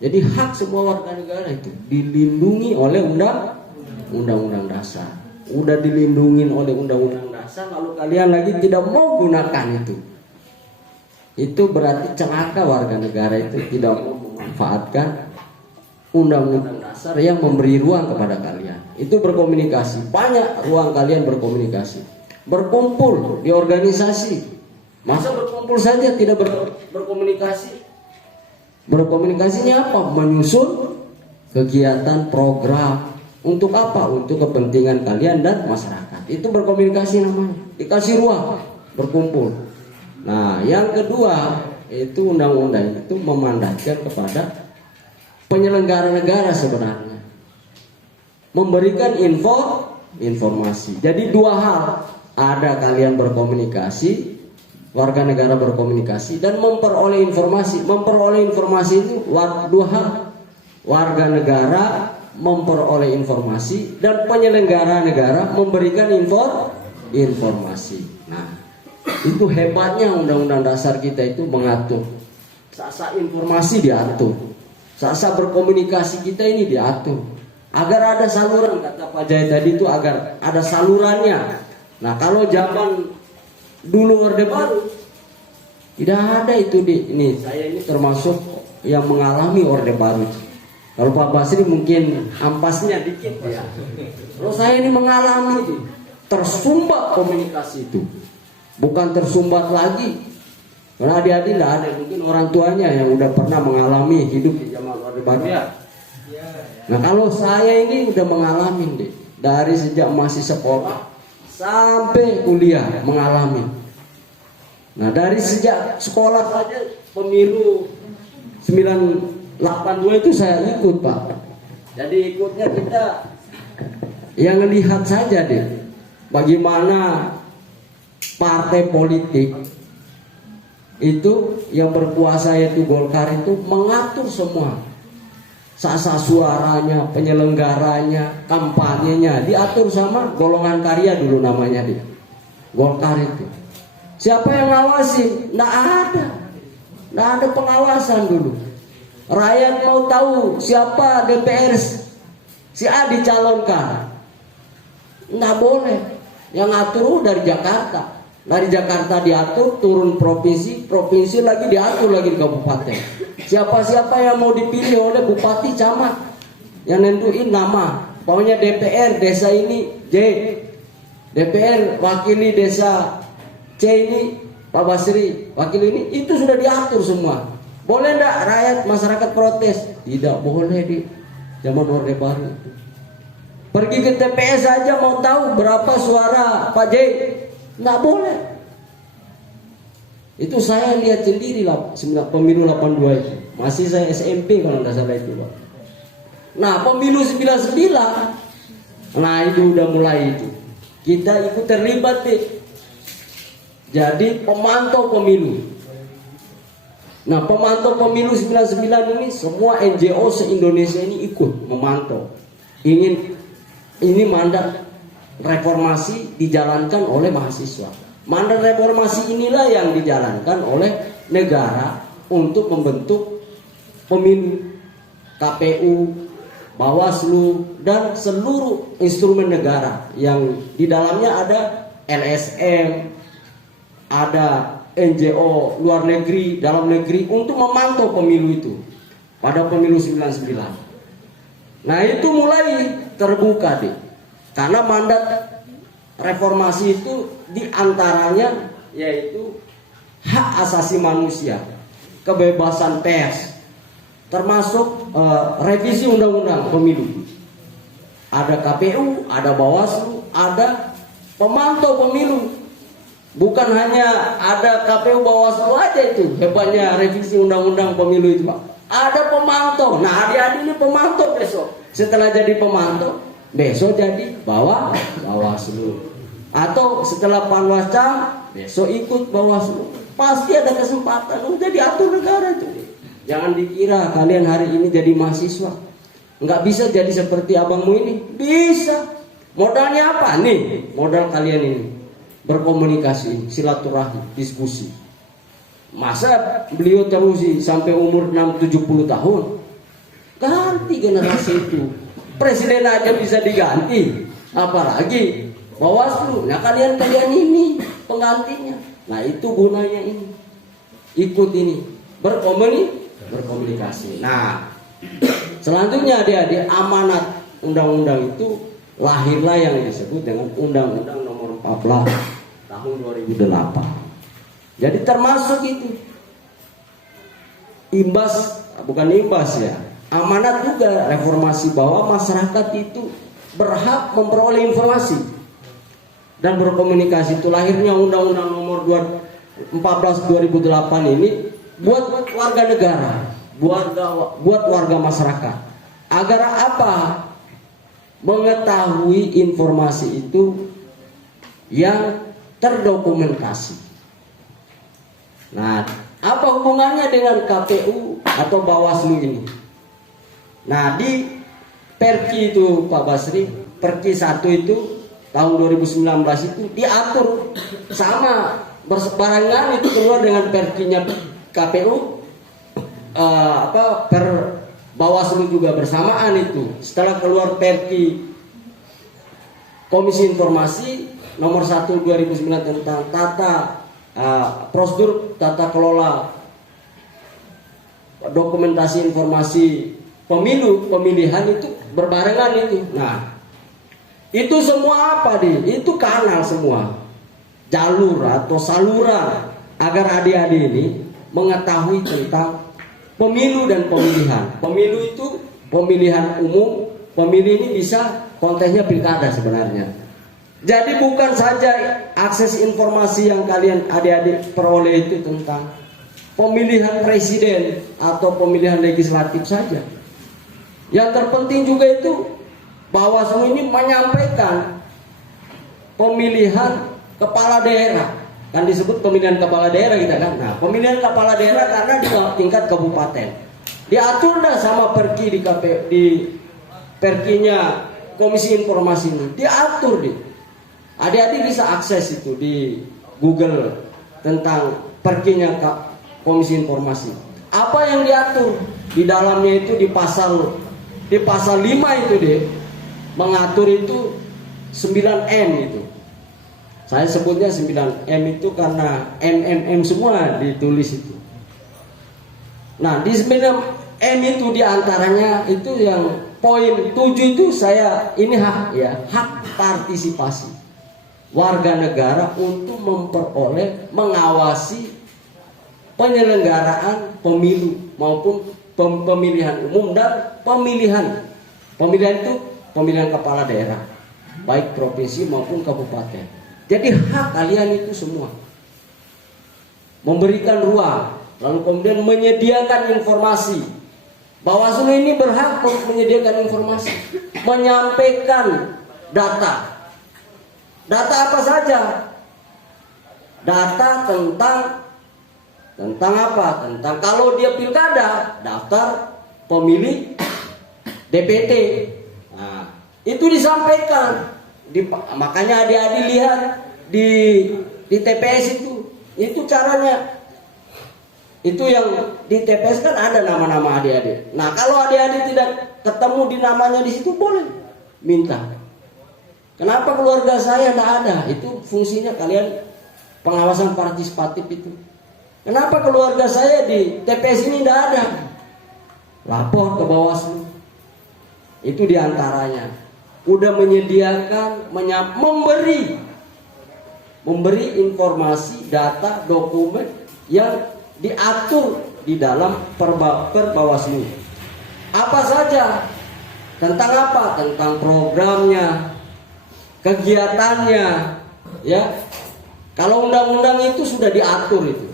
Jadi hak semua warga negara itu dilindungi oleh undang-undang dasar. Udah dilindungi oleh undang-undang dasar, lalu kalian lagi tidak mau gunakan itu berarti celaka warga negara itu tidak mau memanfaatkan undang-undang dasar yang memberi ruang kepada kalian. Itu berkomunikasi, banyak ruang kalian berkomunikasi. Berkumpul di organisasi, masa berkumpul saja tidak berkomunikasi? Berkomunikasinya apa? Menyusun kegiatan program. Untuk apa? Untuk kepentingan kalian dan masyarakat. Itu berkomunikasi namanya. Dikasih ruang berkumpul. Nah, yang kedua itu undang-undang itu memandatkan kepada penyelenggara negara sebenarnya memberikan informasi. Jadi dua hal, ada kalian berkomunikasi, warga negara berkomunikasi, dan memperoleh informasi. Memperoleh informasi itu dua hal, warga negara memperoleh informasi dan penyelenggara negara memberikan informasi. Nah, itu hebatnya undang-undang dasar kita itu mengatur. Sasa informasi diatur. Sasa berkomunikasi kita ini diatur. Agar ada saluran, kata Pak Jai tadi itu, agar ada salurannya. Nah, kalau zaman dulu Orde Baru tidak ada itu ini saya ini termasuk yang mengalami Orde Baru. Kalau Pak Basri mungkin ampasnya dikit ya. Kalau saya ini mengalami tersumbat komunikasi itu. Bukan tersumbat lagi. Karena adik-adik tidak ada, mungkin orang tuanya yang udah pernah mengalami hidup di zaman Orde Baru. Nah kalau saya ini udah mengalami deh, dari sejak masih sekolah sampai kuliah mengalami. Nah dari sejak sekolah saja pemilu 982 itu saya ikut Pak. Jadi ikutnya kita yang melihat saja deh bagaimana partai politik itu yang berkuasa yaitu Golkar itu mengatur semua sasa suaranya, penyelenggaranya, kampanyenya diatur sama golongan karya dulu namanya dia. Golkar itu. Siapa yang ngawasi? Nggak ada pengawasan dulu. Rakyat mau tahu siapa DPR si A dicalonkan, nggak boleh. Yang ngatur dari Jakarta. Dari Jakarta diatur, turun provinsi, provinsi lagi diatur lagi di kabupaten. Siapa-siapa yang mau dipilih oleh bupati, camat, yang nentuin nama. Pokoknya DPR desa ini J, DPR wakili desa C ini Pak Basri, wakil ini, itu sudah diatur semua. Boleh enggak rakyat masyarakat protes? Tidak boleh di zaman Orde Baru. Pergi ke TPS saja mau tahu berapa suara Pak J, nggak boleh. Itu saya lihat sendiri lah pemilu 82 itu. Masih saya SMP kalau nggak salah itu Pak. Nah pemilu 99, nah itu udah mulai itu. Kita ikut terlibat deh. Jadi pemantau pemilu. Nah pemantau pemilu 99 ini semua NGO se-Indonesia ini ikut memantau. Ini mandat reformasi dijalankan oleh mahasiswa. Mandat reformasi inilah yang dijalankan oleh negara untuk membentuk pemilu, KPU, Bawaslu, dan seluruh instrumen negara yang di dalamnya ada LSM, ada NGO luar negeri, dalam negeri untuk memantau pemilu itu pada pemilu 99. Nah itu mulai terbuka deh, karena mandat reformasi itu diantaranya yaitu hak asasi manusia, kebebasan pers, termasuk revisi undang-undang pemilu. Ada KPU, ada Bawaslu, ada pemantau pemilu. Bukan hanya ada KPU Bawaslu aja itu hebatnya revisi undang-undang pemilu itu Pak. Ada pemantau. Nah adik-adik ini pemantau besok. Setelah jadi pemantau, besok jadi Bawaslu. Atau setelah Panwascam, besok ikut Bawaslu. Pasti ada kesempatan. Udah diatur negara itu. Jangan dikira kalian hari ini jadi mahasiswa nggak bisa jadi seperti abangmu ini. Bisa. Modalnya apa? Nih, modal kalian ini berkomunikasi, silaturahmi, diskusi. Masa beliau terusi sampai umur 6-70 tahun? Ganti generasi itu. Presiden aja bisa diganti, apalagi Bawaslu. Nah kalian ini penggantinya. Nah itu gunanya ini. Ikut ini berkomunikasi. Nah selanjutnya adik-adik, amanat undang-undang itu lahirlah yang disebut dengan Undang-Undang Nomor 14 tahun 2008. Jadi termasuk itu bukan imbas ya, amanat juga reformasi bahwa masyarakat itu berhak memperoleh informasi dan berkomunikasi. Itu lahirnya Undang-Undang Nomor 14 2008 ini buat warga negara, buat warga masyarakat. Agar apa? Mengetahui informasi itu yang terdokumentasi. Nah, apa hubungannya dengan KPU atau Bawaslu ini? Nah, di Perki itu Pak Basri, Perki 1 itu tahun 2019 itu diatur sama bersebarangan itu keluar dengan Perkinya KPU, Bawaslu juga bersamaan itu. Setelah keluar Perki Komisi Informasi Nomor 1 2009 tentang prosedur tata kelola dokumentasi informasi pemilihan itu berbarengan itu. Nah, itu semua apa Itu kanal semua, jalur atau saluran agar adik-adik ini mengetahui tentang pemilu dan pemilihan. Pemilu itu pemilihan umum, pemilih ini bisa konteksnya pilkada sebenarnya. Jadi bukan saja akses informasi yang kalian adik-adik peroleh itu tentang pemilihan presiden atau pemilihan legislatif saja. Yang terpenting juga itu Bawaslu ini menyampaikan pemilihan kepala daerah. Kan disebut pemilihan kepala daerah kita kan. Nah, pemilihan kepala daerah karena di tingkat kabupaten. Diatur dah sama perki di perkinya Komisi Informasi ini. Diatur Adik-adik bisa akses itu di Google tentang perkinya Komisi Informasi. Apa yang diatur di dalamnya itu di pasal 5 itu mengatur itu 9M itu. Saya sebutnya 9M itu karena MMM semua ditulis itu. Nah, di 9M itu diantaranya itu yang poin 7 itu ini hak partisipasi warga negara untuk memperoleh, mengawasi penyelenggaraan pemilu maupun pemilihan umum dan pemilihan itu pemilihan kepala daerah baik provinsi maupun kabupaten. Jadi hak kalian itu semua memberikan ruang, lalu kemudian menyediakan informasi. Bawaslu ini berhak menyediakan informasi, menyampaikan data apa saja, data tentang apa? Tentang kalau dia pilkada, daftar pemilih DPT. Nah, itu disampaikan. Makanya adik-adik lihat di TPS itu caranya. Itu yang di TPS kan ada nama-nama adik-adik. Nah, kalau adik-adik tidak ketemu di namanya di situ boleh minta. Kenapa keluarga saya tidak ada? Itu fungsinya kalian pengawasan partisipatif itu. Kenapa keluarga saya di TPS ini tidak ada? Lapor ke Bawaslu. Itu diantaranya. Udah menyediakan, memberi informasi, data, dokumen yang diatur di dalam Perbawaslu. Apa saja? Tentang apa? Tentang programnya, kegiatannya, ya. Kalau undang-undang itu sudah diatur itu.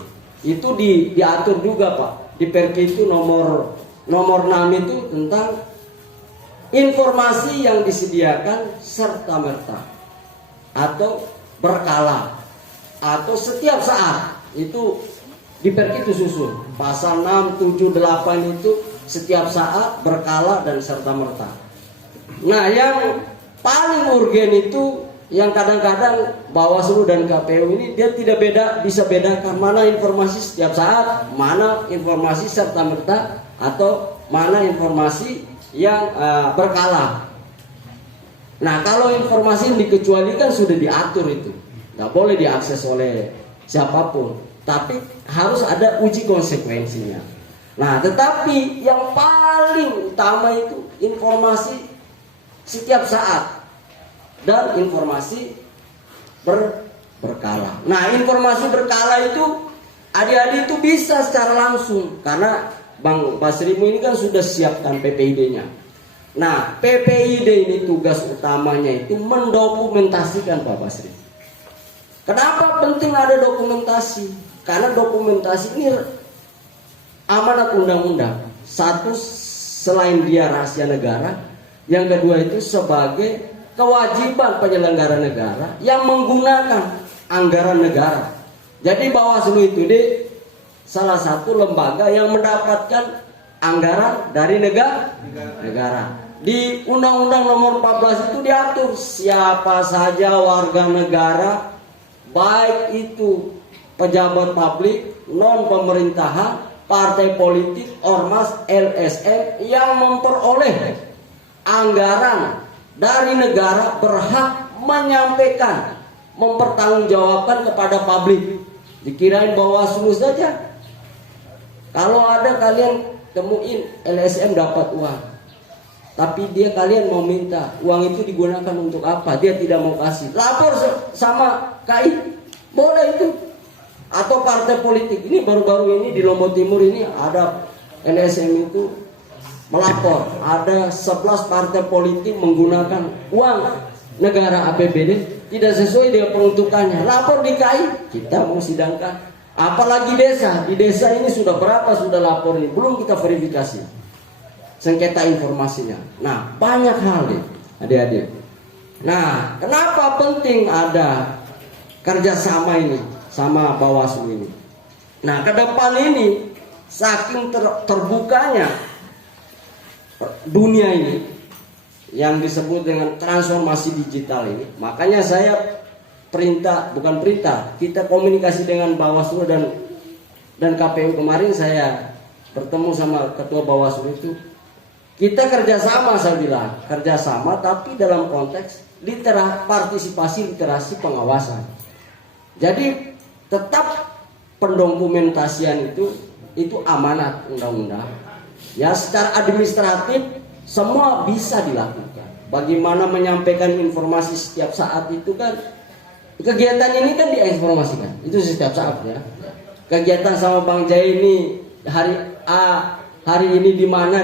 Itu diatur juga, Pak. Di Perki itu nomor 6 itu tentang informasi yang disediakan serta-merta atau berkala atau setiap saat. Itu di Perki itu susun pasal 6, 7, 8 itu setiap saat, berkala dan serta-merta. Nah, yang paling urgen itu yang kadang-kadang Bawaslu dan KPU ini dia tidak bisa bedakan mana informasi setiap saat, mana informasi serta-merta atau mana informasi yang berkala. Nah, kalau informasi yang dikecualikan sudah diatur itu, nggak boleh diakses oleh siapapun, tapi harus ada uji konsekuensinya. Nah, tetapi yang paling utama itu informasi setiap saat dan informasi berkala. Nah, informasi berkala itu adik-adik itu bisa secara langsung karena Bang Basrimu ini kan sudah siapkan PPID-nya. Nah, PPID ini tugas utamanya itu mendokumentasikan Pak Basri. Kenapa penting ada dokumentasi? Karena dokumentasi ini amanat undang-undang. Satu, selain dia rahasia negara, yang kedua itu sebagai kewajiban penyelenggara negara yang menggunakan anggaran negara. Jadi Bawaslu itu salah satu lembaga yang mendapatkan anggaran dari negara. Di Undang-Undang Nomor 14 itu diatur siapa saja warga negara, baik itu pejabat publik, non pemerintahan, partai politik, ormas, LSM yang memperoleh anggaran dari negara berhak menyampaikan, mempertanggungjawabkan kepada publik. Dikirain Bawaslu saja. Kalau ada kalian temuin LSM dapat uang, tapi kalian mau minta uang itu digunakan untuk apa, dia tidak mau kasih, lapor sama KI, boleh itu. Atau partai politik, ini baru-baru ini di Lombok Timur ini ada LSM itu melapor ada 11 partai politik menggunakan uang negara APBD tidak sesuai dengan peruntukannya, lapor di KI, kita mau sidangkan. Apalagi desa, di desa ini sudah berapa sudah lapor ini, belum kita verifikasi sengketa informasinya. Nah, banyak hal nih adik-adik. Nah, kenapa penting ada kerjasama ini sama Bawaslu ini? Nah, ke depan ini saking terbukanya dunia ini yang disebut dengan transformasi digital ini, makanya saya kita komunikasi dengan Bawaslu dan KPU. Kemarin saya bertemu sama ketua Bawaslu itu, kita kerjasama, saya bilang kerjasama tapi dalam konteks partisipasi literasi pengawasan. Jadi tetap pendokumentasian itu amanat undang-undang. Ya, secara administratif semua bisa dilakukan. Bagaimana menyampaikan informasi setiap saat itu kan, kegiatan ini kan diinformasikan itu setiap saat ya. Kegiatan sama Bang Jai ini hari A, hari ini di mana,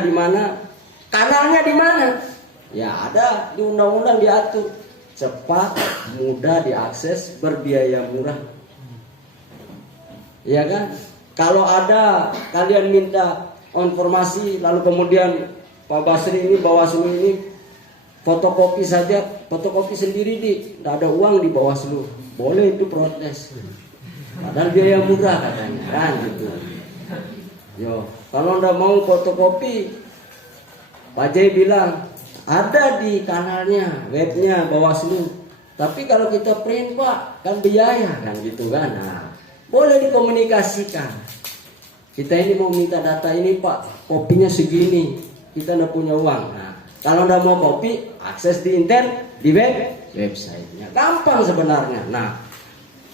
kanalnya di mana? Ya ada di undang-undang diatur, cepat, mudah diakses, berbiaya murah. Ya kan? Kalau ada kalian minta informasi lalu kemudian Pak Basri ini Bawaslu ini fotokopi saja, fotokopi sendiri tidak ada uang di Bawaslu, boleh itu protes. Padahal biaya murah katanya kan gitu. Yo, kalau ndak mau fotokopi, Pak Jai bilang ada di kanalnya, webnya Bawaslu. Tapi kalau kita print Pak, kan biaya kan gitu kan. Nah, boleh dikomunikasikan. Kita ini mau minta data ini Pak, kopinya segini, kita ndak punya uang. Nah, kalau ndak mau kopi, akses di internet, di websitenya, gampang sebenarnya. Nah,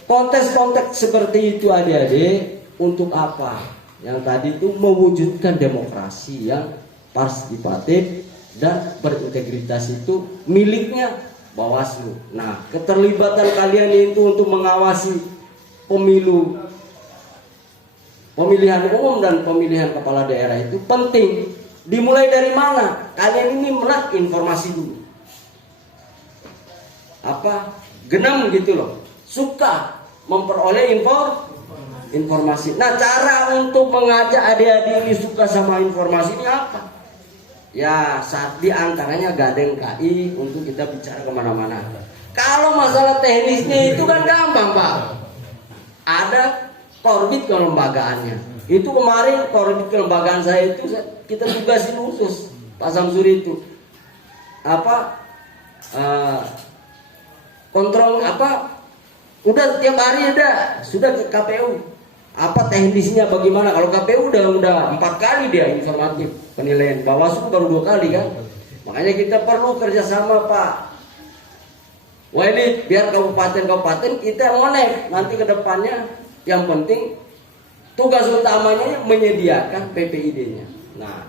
konteks-konteks seperti itu adik-adik untuk apa? Yang tadi itu mewujudkan demokrasi yang partisipatif dan berintegritas itu miliknya Bawaslu. Nah, keterlibatan kalian itu untuk mengawasi pemilihan umum dan pemilihan kepala daerah itu penting. Dimulai dari mana? Kalian ini melek informasi dulu. Genam gitu loh. Suka memperoleh informasi. Nah, cara untuk mengajak adik-adik ini suka sama informasi ini apa? Ya, saat diantaranya gandeng KI untuk kita bicara kemana-mana. Kalau masalah teknisnya itu kan gampang Pak. Ada korbit kelembagaannya. Itu kemarin korbit kelembagaan saya itu kita tugasin khusus Pak Samsuri itu kontrol udah tiap hari sudah ke KPU teknisnya bagaimana. Kalau KPU udah 4 kali dia informatif penilaian, Bawaslu baru 2 kali kan. Makanya kita perlu kerjasama Pak Walid, biar kabupaten kita ngonek nanti ke depannya. Yang penting tugas utamanya menyediakan PPID-nya. Nah,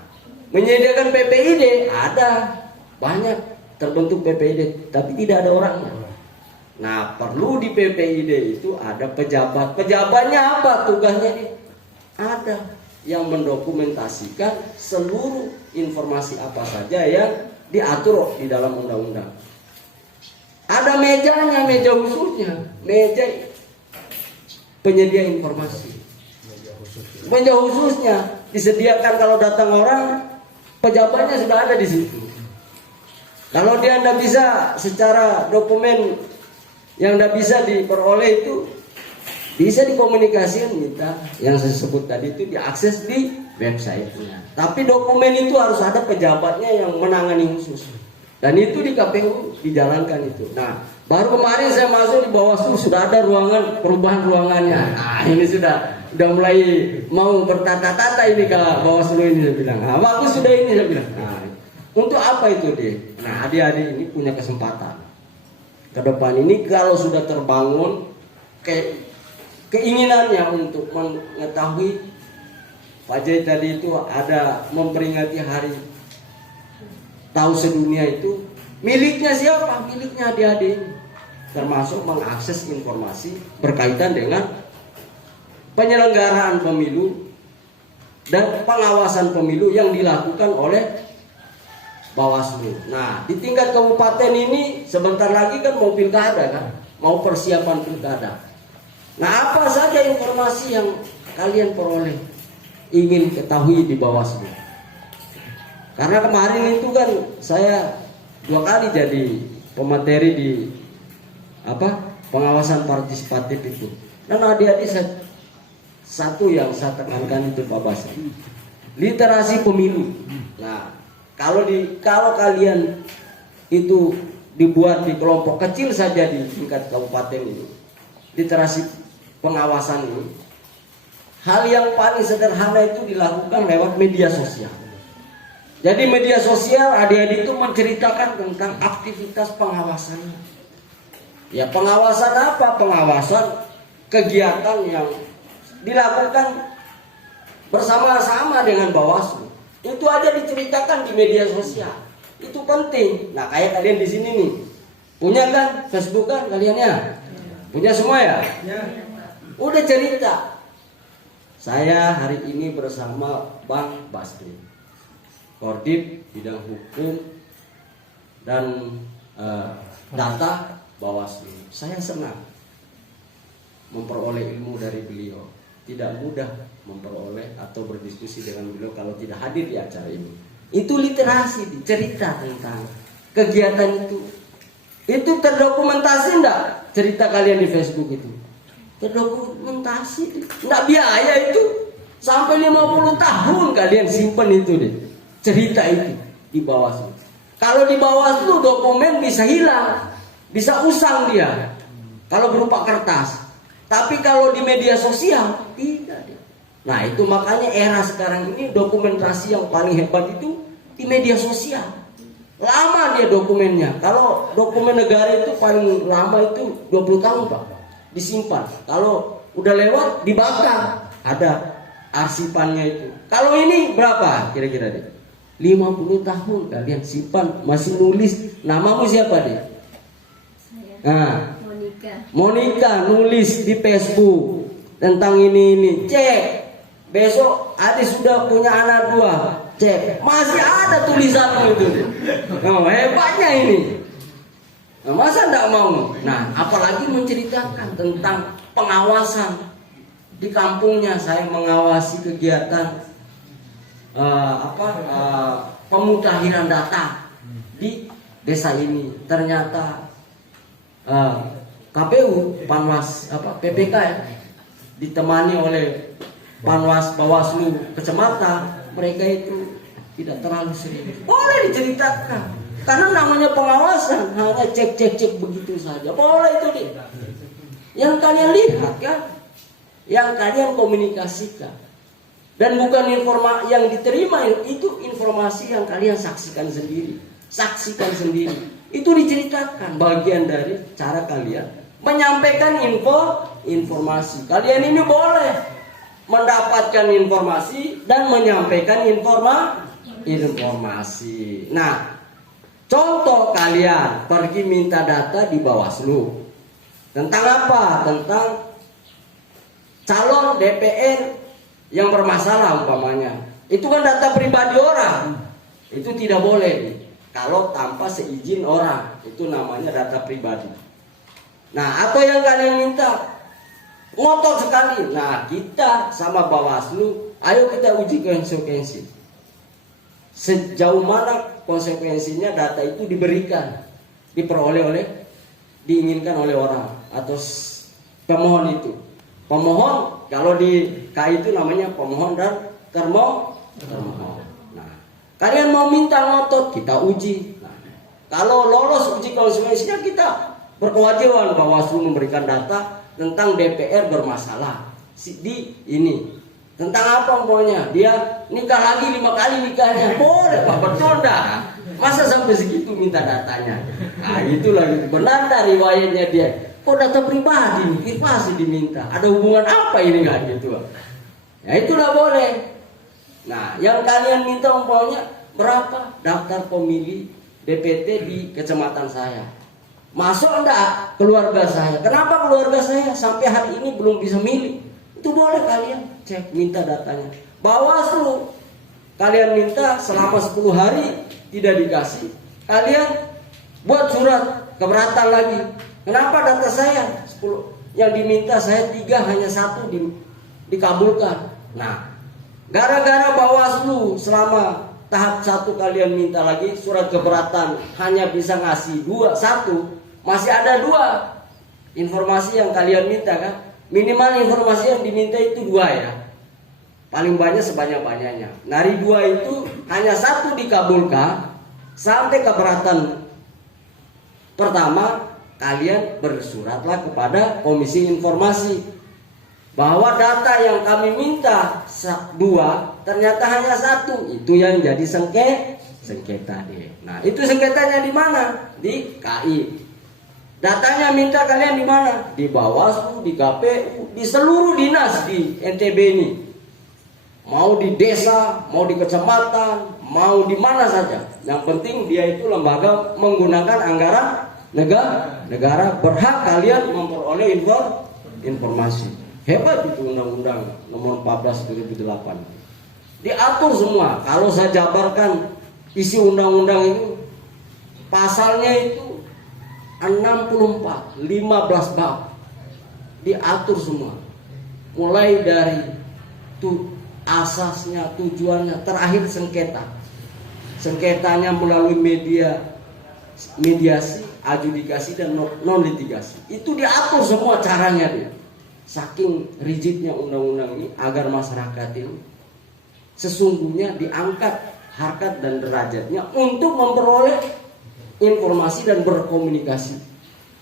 menyediakan PPID ada banyak terbentuk PPID, tapi tidak ada orangnya. Nah, perlu di PPID itu ada pejabat. Pejabatnya apa tugasnya ini? Ada yang mendokumentasikan seluruh informasi apa saja yang diatur di dalam undang-undang. Ada mejanya, meja khususnya, meja penyedia informasi. Meja khususnya disediakan kalau datang orang, pejabatnya sudah ada di situ. Kalau dia tidak bisa secara dokumen yang tidak bisa diperoleh itu bisa dikomunikasikan, minta yang saya sebut tadi itu diakses di websitenya. Tapi dokumen itu harus ada pejabatnya yang menangani khusus. Dan itu di KPU dijalankan itu. Nah, baru kemarin saya masuk di Bawaslu sudah ada perubahan ruangannya. Nah, ini sudah mulai mau bertata-tata ini ke Bawaslu ini, saya bilang. Nah, bagus sudah ini, saya bilang. Nah, untuk apa itu dia? Nah, adik-adik ini punya kesempatan. Ke depan ini kalau sudah terbangun keinginannya untuk mengetahui Pak Jai tadi itu ada memperingati hari tahu sedunia itu, miliknya siapa? Miliknya adik-adik ini. Termasuk mengakses informasi berkaitan dengan penyelenggaraan pemilu dan pengawasan pemilu yang dilakukan oleh Bawaslu. Nah, di tingkat kabupaten ini sebentar lagi kan mau pilkada kan, mau persiapan pilkada. Nah, apa saja informasi yang kalian peroleh, ingin ketahui di Bawaslu? Karena kemarin itu kan saya 2 kali jadi pemateri di pengawasan partisipatif itu. Dan adik-adik satu yang saya tekankan itu Pak Bas, literasi pemilu. Nah, kalau kalian itu dibuat di kelompok kecil saja di tingkat kabupaten ini, literasi pengawasan ini, hal yang paling sederhana itu dilakukan lewat media sosial. Jadi media sosial adik-adik itu menceritakan tentang aktivitas pengawasannya. Ya, pengawasan apa? Pengawasan kegiatan yang dilakukan bersama-sama dengan Bawaslu. Itu aja diceritakan di media sosial. Itu penting. Nah, kayak kalian di sini nih, punya kan Facebook kan kalian ya? Punya semua ya? Udah cerita. Saya hari ini bersama Bang Basri, Kordip bidang hukum dan data Bawaslu. Saya senang memperoleh ilmu dari beliau. Tidak mudah memperoleh atau berdiskusi dengan beliau kalau tidak hadir di acara ini. Itu literasi, cerita tentang kegiatan itu. Itu terdokumentasi enggak cerita kalian di Facebook itu? Terdokumentasi. Enggak biaya itu. Sampai 50 tahun kalian simpen itu deh. Cerita itu di Bawaslu. Kalau di Bawaslu dokumen bisa hilang, bisa usang dia kalau berupa kertas. Tapi kalau di media sosial tidak. Nah, itu makanya era sekarang ini dokumentasi yang paling hebat itu di media sosial. Lama dia dokumennya. Kalau dokumen negara itu paling lama itu 20 tahun Pak, disimpan. Kalau udah lewat dibakar, ada arsipannya itu. Kalau ini berapa kira-kira deh? 50 tahun kalian simpan, masih nulis. Namamu siapa deh? Nah, Monica nulis di Facebook tentang ini. Cek, besok adik sudah punya anak 2. Cek, masih ada tulisanmu itu. Nah, hebatnya ini. Nah, masa enggak mau? Nah, apalagi menceritakan tentang pengawasan di kampungnya. Saya mengawasi kegiatan pemutahiran data di desa ini. Ternyata KPU, Panwas, PPK ya, ditemani oleh Panwas Bawaslu kecamatan, mereka itu tidak terlalu serius. Boleh diceritakan, karena namanya pengawasan, hanya cek begitu saja. Boleh itu deh. Yang kalian lihat kan, yang kalian komunikasikan, dan bukan informasi yang diterima, itu informasi yang kalian saksikan sendiri. Itu diceritakan, bagian dari cara kalian menyampaikan informasi. Kalian ini boleh mendapatkan informasi dan menyampaikan informasi. Nah, contoh kalian pergi minta data di Bawaslu tentang apa? Tentang calon DPR yang bermasalah umpamanya. Itu kan data pribadi orang. Itu tidak boleh kalau tanpa seizin orang. Itu namanya data pribadi. Nah, atau yang kalian minta ngotot sekali. Nah, kita sama Bawaslu, ayo kita uji konsekuensi. Sejauh mana konsekuensinya data itu diberikan, diperoleh diinginkan oleh orang atau pemohon itu. Pemohon kalau di KI itu namanya pemohon dan termohon. Nah, kalian mau minta ngotot, kita uji. Nah, kalau lolos uji konsekuensinya, kita berkewajiban Bawaslu memberikan data tentang DPR bermasalah di ini. Tentang apa pokoknya? Dia nikah lagi 5 kali nikahnya. Boleh Pak, betul dah. Masa sampai segitu minta datanya? Nah, itulah gitu. Benar dari riwayatnya dia. Kok data pribadi nih, privasi diminta. Ada hubungan apa ini nggak gitu? Ya itulah boleh. Nah, yang kalian minta umpamanya berapa daftar pemilih DPT di kecamatan saya? Masuk enggak keluarga saya? Kenapa keluarga saya sampai hari ini belum bisa milih? Itu boleh kalian cek, minta datanya. Bawaslu, kalian minta selama 10 hari tidak dikasih, kalian buat surat keberatan lagi. Kenapa data saya 10 yang diminta saya 3 hanya 1 dikabulkan? Nah, gara-gara Bawaslu selama tahap 1 kalian minta lagi surat keberatan hanya bisa ngasih 1, masih ada 2 informasi yang kalian minta kan? Minimal informasi yang diminta itu 2 ya. Paling banyak sebanyak-banyaknya. Dari 2 itu hanya 1 dikabulkan sampai keberatan pertama, kalian bersuratlah kepada Komisi Informasi bahwa data yang kami minta 2 ternyata hanya 1. Itu yang jadi sengketa deh. Nah, itu sengketanya di mana? Di KI. Datanya minta kalian di mana? Di Bawaslu, di KPU, di seluruh dinas di NTB ini. Mau di desa, mau di kecamatan, mau di mana saja. Yang penting dia itu lembaga menggunakan anggaran negara, berhak kalian memperoleh informasi. Hebat itu Undang-Undang Nomor 14 2008. Diatur semua. Kalau saya jabarkan isi undang-undang itu, pasalnya itu 64, 15 bab. Diatur semua. Mulai dari asasnya, tujuannya, terakhir sengketa. Sengketanya melalui mediasi, adjudikasi dan non litigasi. Itu diatur semua caranya dia. Saking rigidnya undang-undang ini agar masyarakat ini sesungguhnya diangkat harkat dan derajatnya untuk memperoleh informasi dan berkomunikasi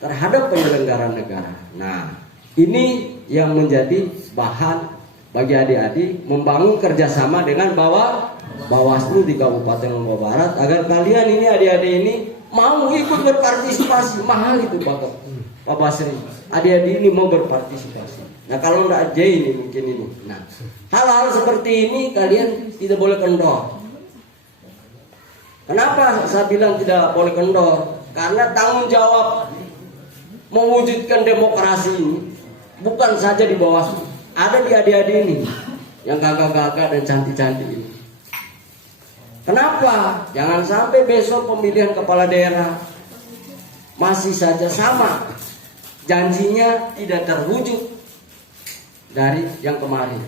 terhadap penyelenggara negara. Nah, ini yang menjadi bahan bagi adik-adik membangun kerjasama dengan Bawaslu di Kabupaten Lombok Barat agar kalian ini adik-adik ini mau ikut berpartisipasi. Mahal itu Pak Basri. Adik-adik ini mau berpartisipasi. Nah, kalau enggak J ini mungkin ini. Nah, hal-hal seperti ini kalian tidak boleh kendor. Kenapa saya bilang tidak boleh kendor? Karena tanggung jawab mewujudkan demokrasi ini bukan saja di Bawaslu, ada di adik-adik ini yang gagah-gagah dan cantik-cantik ini. Kenapa? Jangan sampai besok pemilihan kepala daerah masih saja sama, janjinya tidak terwujud dari yang kemarin.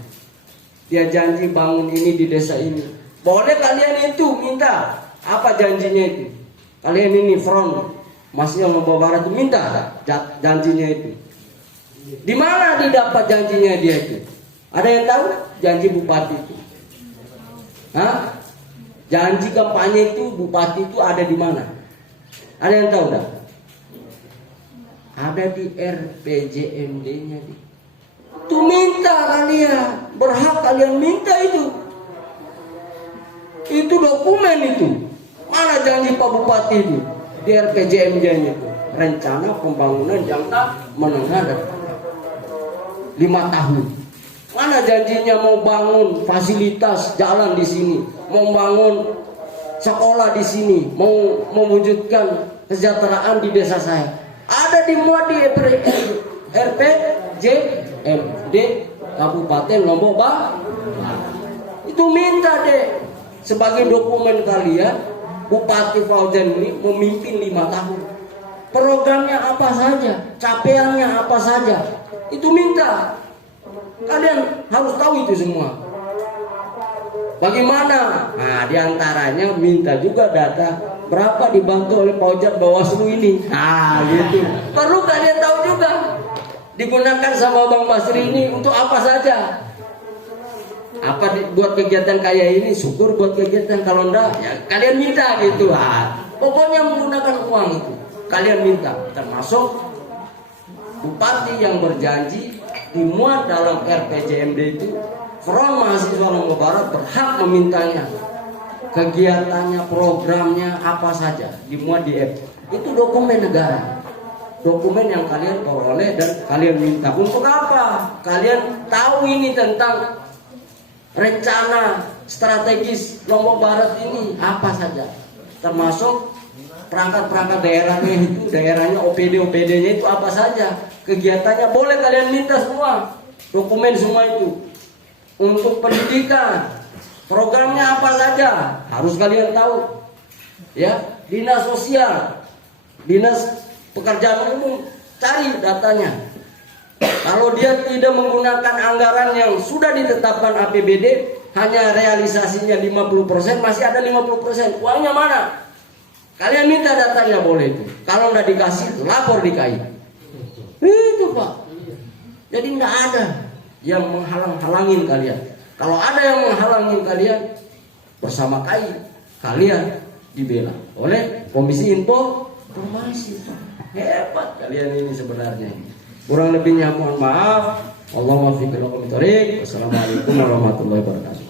Dia janji bangun ini di desa ini. Boleh kalian itu minta. Apa janjinya itu? Kalian ini front masih yang Lombok Barat itu minta janjinya itu. Di mana didapat janjinya dia itu? Ada yang tahu janji bupati itu? Hah? Janji kampanye itu bupati itu ada di mana? Ada yang tahu enggak? Ada di RPJMD-nya. Itu minta kalian, berhak kalian minta itu. Itu dokumen itu. Mana janji Pak Bupati itu di RPJMD-nya itu? Rencana pembangunan jangka menengah dan 5 tahun. Mana janjinya mau bangun fasilitas jalan di sini, mau bangun sekolah di sini, mau mewujudkan kesejahteraan di desa saya. Ada dimuat di RPJMD Kabupaten Lombok Barat. Itu minta deh sebagai dokumen kalian. Bupati Fauzan ini memimpin 5 tahun. Programnya apa saja, capaiannya apa saja, itu minta. Kalian harus tahu itu semua. Bagaimana? Nah, diantaranya minta juga data berapa dibantu oleh Paujat Bawaslu ini. Nah, gitu. Perlu kalian tahu juga. Digunakan sama Bang Basri ini untuk apa saja. Apa buat kegiatan kayak ini, syukur buat kegiatan, kalau enggak ya kalian minta gitu. Pokoknya menggunakan uang itu kalian minta, termasuk bupati yang berjanji dimuat dalam RPJMD itu. Front Mahasiswa Lombok Barat berhak memintanya, kegiatannya, programnya apa saja dimuat di RP. Itu dokumen negara, dokumen yang kalian peroleh dan kalian minta. Untuk apa? Kalian tahu ini tentang rencana strategis Lombok Barat ini apa saja, termasuk perangkat-perangkat daerahnya itu, daerahnya OPD-nya itu apa saja, kegiatannya boleh kalian minta semua, dokumen semua itu. Untuk pendidikan, programnya apa saja harus kalian tahu, ya. Dinas sosial, dinas pekerjaan umum, cari datanya. Kalau dia tidak menggunakan anggaran yang sudah ditetapkan APBD, hanya realisasinya 50%, masih ada 50%. Uangnya mana? Kalian minta datanya boleh itu. Kalau nggak dikasih, lapor di KAI. Itu Pak. Jadi nggak ada yang menghalang-halangin kalian. Kalau ada yang menghalangin kalian, bersama KAI, kalian dibela oleh Komisi Informasi. Hebat kalian ini sebenarnya. Kurang lebihnya mohon maaf. Allahumma fi kulli qawmin thariq. Wassalamualaikum warahmatullahi wabarakatuh.